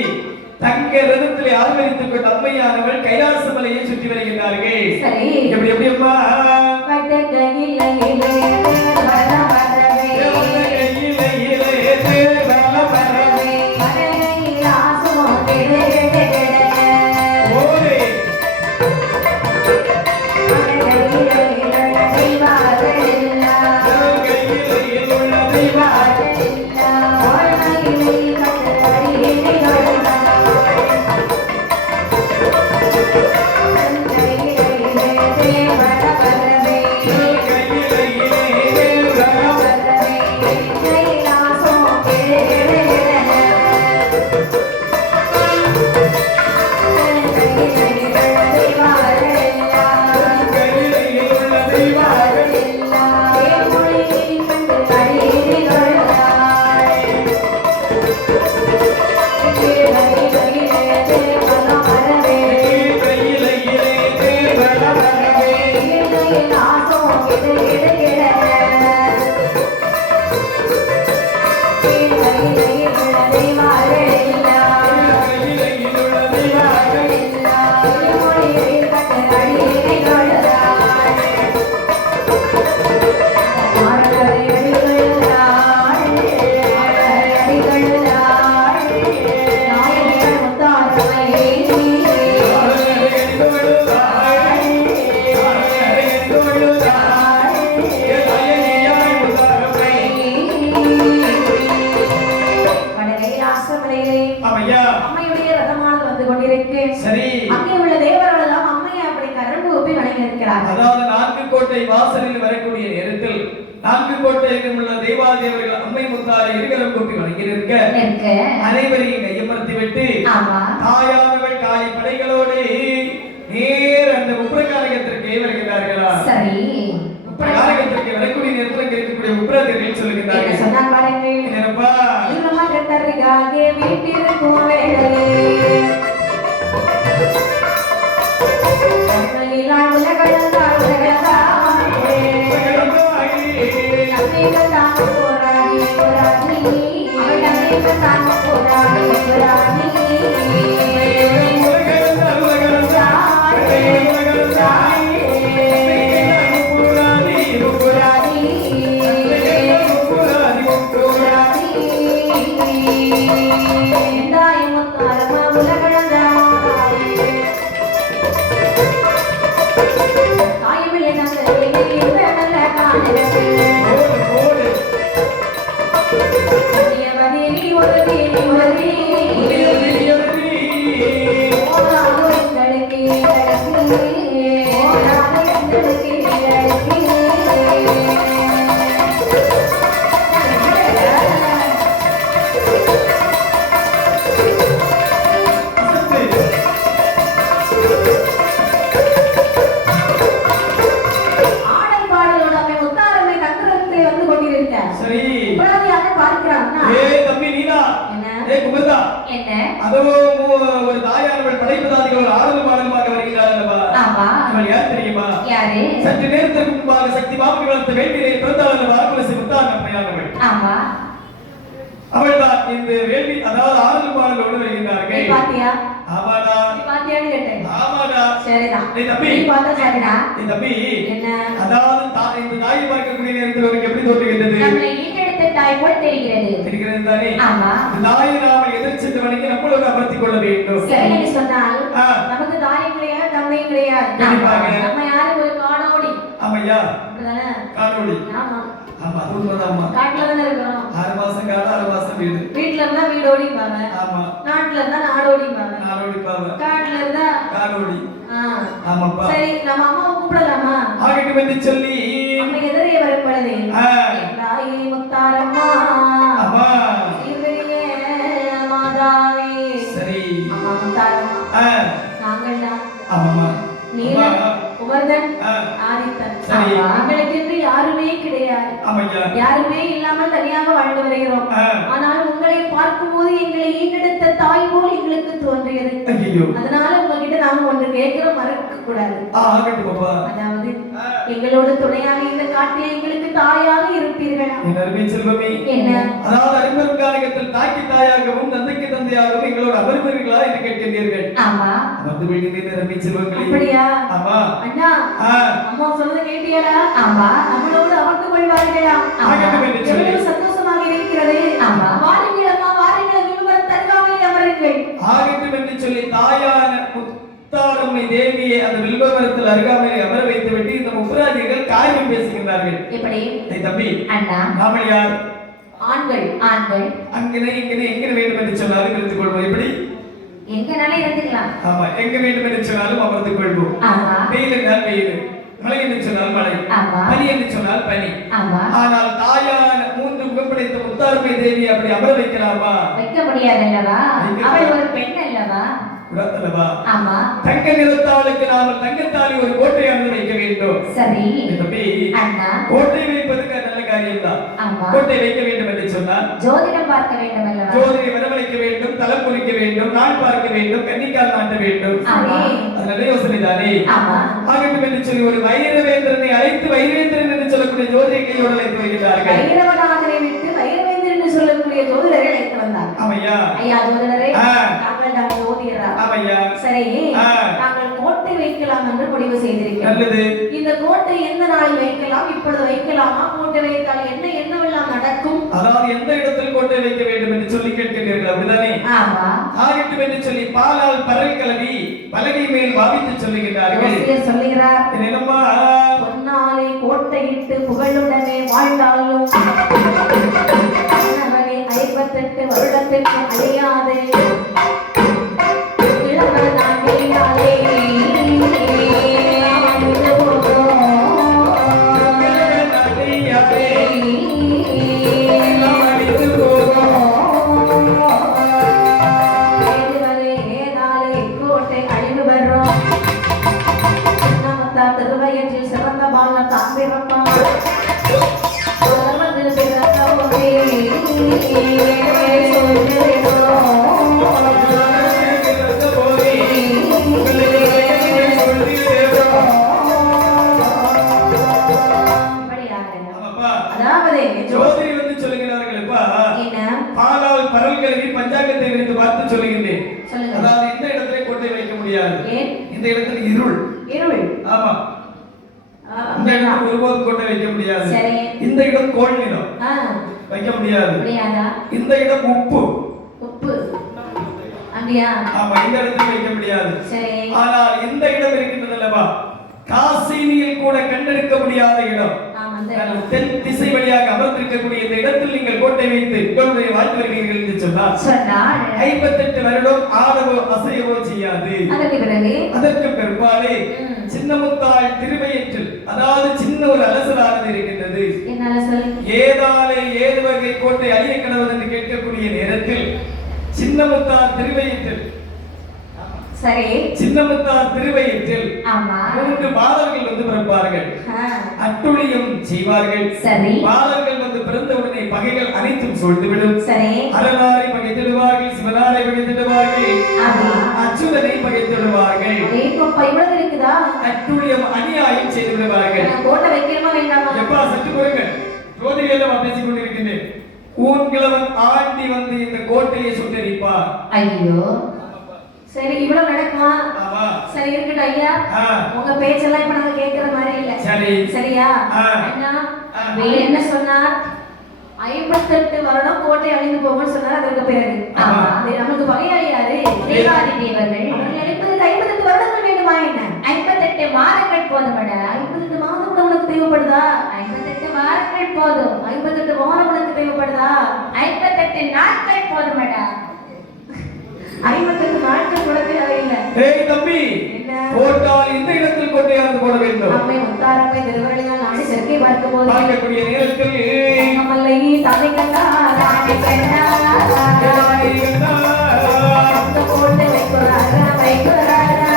தங்க ரதத்திலே ஆர்வரித்துக் கொண்ட அம்மையானவள் கைலாசமலையை சுற்றி வருகிறார்கள். சரி, எப்படி எப்படி அம்மா? Hey, சரி. அங்கே உள்ள தேவர்கள் எல்லாம் அம்மையை அப்படி கரம் கூப்பி வணங்கி இருக்கிறார்கள். அதாவது 4 கோட்டை வாசலில் வரக்கூடிய நேரத்தில் 4 கோட்டையில் உள்ள தேவாதேவர்கள் அம்மை முத்தாரை இருகரம் கூப்பி வணங்கி நிற்க அனைவரையும் கையமர்த்தி விட்டு தாயானவள் காளி படைகளோடு நேர் அந்த உப்ரகாரகத்திற்கு வருகிறார்களா? சரி. உப்ரகாரகத்திற்கு வரக்கூடிய நேரத்தில் இருக்கக்கூடிய உப்ரதர்கள் சொல்லுகிறார்கள். சொன்னா பாருங்கள். என்னப்பா? இல்லமா கட்டறிகாகே வீட்டிற்கும் வேளையே மல்லிலாள் உலகளந்தாள் உலகளந்தாளே நம்மேகள் தான் போராடி போராடி அவள் நம்மேகள் தான் போராடி போராடி உலகளந்தாள் உலகளந்தாளே உலகளந்தாளே ஒரு தாயானவள் படைப்பதாதிகள் ஒரு ஆடல் பாடலுமாக வருகிறார் அல்லவா? அவள் யார் தெரியுமா? சற்று நேரத்திற்கு முன்பாக சக்தி பாபு வளர்த்த வேண்டியை பிறந்தாள் அல்லவா? குலசி முத்தான அம்மையானவள். அவள் தான் இந்த வேள்வி அதாவது ஆடல் பாடலோடு வருகிறார்கள். ஆமாடா. ஆமாடா. சரிதான். தம்பி தம்பி அதாவது இந்த தாயை பார்க்கக்கூடிய நேரத்தில் அவருக்கு எப்படி தோன்றுகின்றது? தாய் போல் தெரிகிறது. தெரிகிறது தானே? தாயை நாம் எதிர்த்து வணங்கி நம்மளோட அமர்த்திக் கொள்ள வேண்டும். சரி சொன்னால் நமக்கு தாய் கிடையாது தந்தை கிடையாது. நம்ம யாரு ஒரு காணோடி. ஆமையா காணோடி. ஆமா உண்மைதாம்மா. காட்டுல தானே இருக்கணும். 6 மாசம் காடு 6 மாசம் வீடு. வீட்ல இருந்தா வீடோடிப்பாங்க. ஆமா. நாட்டுல இருந்தா நாடோடிப்பாங்க. நாடோடிப்பாங்க. காட்டுல இருந்தா காடோடி. ஆமாப்பா. சரி நம்ம அம்மாவை கூப்பிடலாமா? ஆகிட்டு வந்து சொல்லி அம்மா எதிரே வரப்படுது. தாயே முத்தாரம்மா. அம்மா. சீதையே மாதாவே. சரி. அம்மா முத்தாரம்மா. நாங்கள் தான். ஆமாம்மா. நீலன் குமர்தன் ஆதித்தன். எங்களுக்கு யாருமே கிடையாது. யாருமே இல்லாமல் தனியாக வாழ்ந்து வருகிறோம். ஆனால் உங்களை பார்க்கும் போது எங்களை ஈண்டெடுத்த தாய் போல் எங்களுக்கு தோன்றியது. அதனால உங்ககிட்ட நாம ஒன்று கேட்கிறோம், மறக்க கூடாது. அதாவது எங்களோட துணையாக இந்த காட்டிலே எங்களுக்கு தாயாக இருப்பீர்களா? என்ன அதாவது அறிஞர் காலகட்டத்தில் தாய்க்கு தாயாகவும் தந்தைக்கு தந்தையாகவும் எங்களோட அமர்வீர்களா என்று கேட்கின்றீர்கள். ஆமா. அப்படியா? ஆமா. அண்ணா அம்மா சொல்றத கேட்டியாடா? ஆமா. நம்மளோடு அமர்ந்து கொள்வார்களா? எவ்வளவு சந்தோஷமாக இருக்கிறது. ஆமா. வாருங்கள் அம்மா வாருங்கள், விழுவர் தருகாமையில் அமருங்கள். ஆகட்டும் என்று சொல்லி தாயான முத்தாரம்மை தேவியை அந்த வில்வமரத்தில் அருகாமையில் அமர வைத்து விட்டு இந்த முப்பராஜிகள் காரியம் பேசுகின்றார்கள். எப்படி? தம்பி அண்ணா நாமல் யார்? ஆண்கள். அங்கே எங்கே வேண்டும் என்று சொன்னாலும் இருந்து கொள்வோம். எப்படி? எங்கனாலே இருந்துக்கலாம். ஆமா. எங்க வேண்டும் என்று சொன்னாலும் அமர்ந்து கொள்வோம். வெயில் என்றால் வெயில், மழை என்று சொன்னால் மழை, பனி என்று சொன்னால் பனி. ஆனால் தாயான 3 முகம் படைத்த முத்தாரம்மை தேவி அப்படி அமர வைக்கலாமா? வைக்க முடியாது அல்லவா? அவள் ஒரு பெண் அல்லவா? ஆமா. தங்க நிறத்தாளுக்கு நாம தங்கத்தாலி ஒரு கோட்டையானது வைக்க வேண்டும். சரி தம்பி. அண்ணா கோட்டை வைப்பதுக்கு நல்ல காரியம் தான். கோட்டை வைக்க வேண்டும் என்று சொன்னால் ஜோதிடம் பார்க்க வேண்டும் அல்லவா? ஜோதிடரை வரவழைக்க வேண்டும், தலம் குறிக்க வேண்டும், நாள் பார்க்க வேண்டும், கன்னிக்கால் நாட்ட வேண்டும். அது நல்ல யோசனை தானே? ஆகட்டும் என்று சொல்லி ஒரு வைரவேந்திரனை அழைத்து வைரவேந்திரன் என்று சொல்லக்கூடிய ஜோதிடரை கையோடு அழைத்து வருகிறார்கள். வைரவநாதனை விட்டு வைரவேந்திரன் என்று சொல்லக்கூடிய ஜோதிடரை அழைத்து வந்தார். ஆமையா. ஐயா ஜோதிடரே, நாங்கள் தான் ஜோதிடரா? ஆமையா. சரி, நாங்கள் கோட்டை வைக்கலாம் என்று முடிவு செய்திருக்கிறோம். நல்லது. இந்த கோட்டை எந்த நாளில் வைக்கலாம், இப்பொழுது வைக்கலாமா? கோட்டை வைத்தால் என்னவெல்லாம் நடக்கும்? அதாவது எந்த இடத்தில் கோட்டை வைக்க வேண்டும் என்று சொல்லி கேட்கிறீர்கள், அப்படிதானே? ஆமா. ஆகட்டும் என்று சொல்லி பாலால் பரல் கலவி பலகை மேல் பாவித்து சொல்லுகிறார்கள். சொல்லுகிறார், என்னம்மா? பொன்னாலை கோட்டையிட்டு புகழுடனே வாழ்ந்தாலும் 58 வருடத்திற்கு அழியாது இளமதான் நான் பரல்களை பஞ்சாங்கத்தை வைத்து பார்த்து சொல்லுகின்றேன். சொல்லுங்க. அதாவது இந்த இடத்துல கோட்டை வைக்க முடியாது. ஏன்? இந்த இடத்துல இருள். இருள். ஆமா. இந்த இடத்துல ஒருபோதும் கோட்டை வைக்க முடியாது. சரி. இந்த இடம் கோள் நிலம். வைக்க முடியாது. முடியாதா? இந்த இடம் உப்பு. உப்பு. அப்படியா? ஆமா, இந்த இடத்துல வைக்க முடியாது. சரி. ஆனால் இந்த இடம் இருக்கின்றது அல்லவா, காசினியில் கூட கண்டெடுக்க முடியாத இடம். தென் திசை வழியாக அமர்ந்திருக்கக்கூடிய இந்த இடத்தில் நீங்கள் கோட்டை வைத்து உங்களுடைய வாழ்த்து வருகிறீர்கள் என்று சொன்னால் 58 வருடம் ஆடவோ அசையவோ செய்யாது. அதற்கு பிற்பாடு சின்னமுத்தாள் திருவயிற்றில், அதாவது சின்ன ஒரு அலசலானது இருக்கின்றது. ஏதாலே ஏது வகை கோட்டை அழிய கடவுள் என்று கேட்கக்கூடிய நேரத்தில் சின்னமுத்தாள் திருவயிற்றில், சரி, சின்னமுத்தார் திருவயிற்றில் 3 பாலர்கள் வந்து பிறப்பார்கள். அட்டுழியம் செய்வார்கள். சரி. பாலர்கள் வந்து பிறந்தவுடனே பகைகள் அனைத்தும் சூழ்ந்துவிடும். சரி. அரணாரை பகைத்திடுவார்கள், சிவனாரை பகைத்திடுவார்கள், அச்சுதனை பகைத்திடுவார்கள். இவ்வளவு இருக்குதா? அட்டுழியம் அநியாயம் செய்து விடுவார்கள். கோட்டை வைக்கணுமா வேண்டாமா? எப்பா சற்று பொறுங்கள், ஜோதிடர் பேசிக் கொண்டிருக்கின்றேன். ஊன்கிழவன் ஆண்டி வந்து இந்த கோட்டையை சுட்டரிப்பார். ஐயோ, சரி, இவ்வளவு நடக்குமா? சரி, இருக்கட்டும் ஐயா. உங்க பேச்செல்லாம் இப்ப நாங்க கேட்கிற மாதிரி இல்ல. சரி, சரியா? என்ன சொன்னார்? 58 வருடம் கோட்டை அழிந்து போகும்னு சொன்னார். அதற்கு பிறகு நமக்கு பகையாளி யாரு? தேவாதி தேவர்கள். அவர்கள் அழிப்பதற்கு 58 வருடங்கள் வேண்டுமா என்ன? 58 மாதங்கள் போதுமடா. 58 மாதம் கூட உனக்கு தேவைப்படுதா? 58 வாரங்கள் போதும். 58 வாரம் உனக்கு தேவைப்படுதா? 58 நாட்கள் போதுமடா. 58 நாட்கள் கூட தேவையில்லை. ஏய் தம்பி, போட்டால் இந்த இடத்தில் கோட்டையானது போட வேண்டும். அம்மை முத்தாரம்மை திருவள்ளியால் நாடி செருக்கை பார்க்கும்போது பார்க்கக்கூடிய நேரத்தில் மல்லை தானை கண்டா தானை கண்டா தானை கண்டா அந்த கோட்டை வைக்கிறாரா வைக்கிறாரா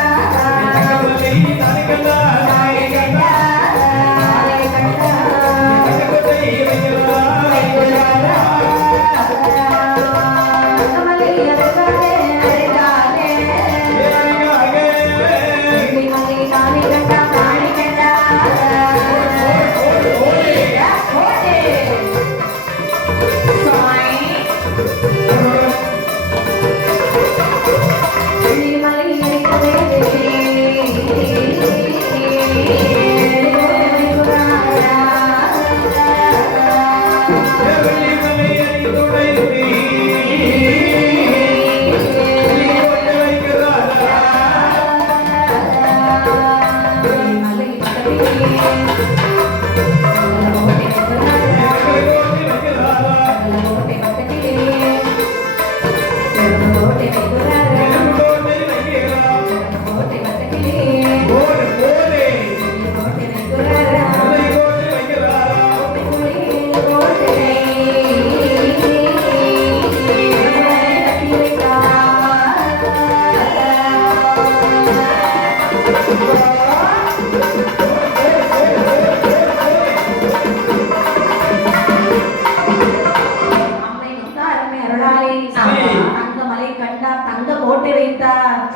மல்லை தானை கண்டா தானை கண்டா தானை கண்டா அந்த கோட்டை வைக்கிறாரா வைக்கிறாரா மல்லை அருகாலே அருகாலே மல்லை தானை கண்டா தானை கண்டா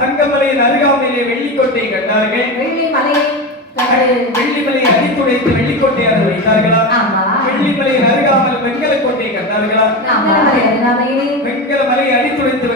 தங்கமலையின் அருகாமையிலே வெள்ளிக்கோட்டை கண்டார்கள். வெள்ளிமலையை அடித்துடைத்து வெள்ளிக்கோட்டையாக வைத்தார்களா? வெள்ளிமலையின் அருகாமல் வெங்கலக்கோட்டை கண்டார்களா? வெங்கலமலையை அடித்துடைத்து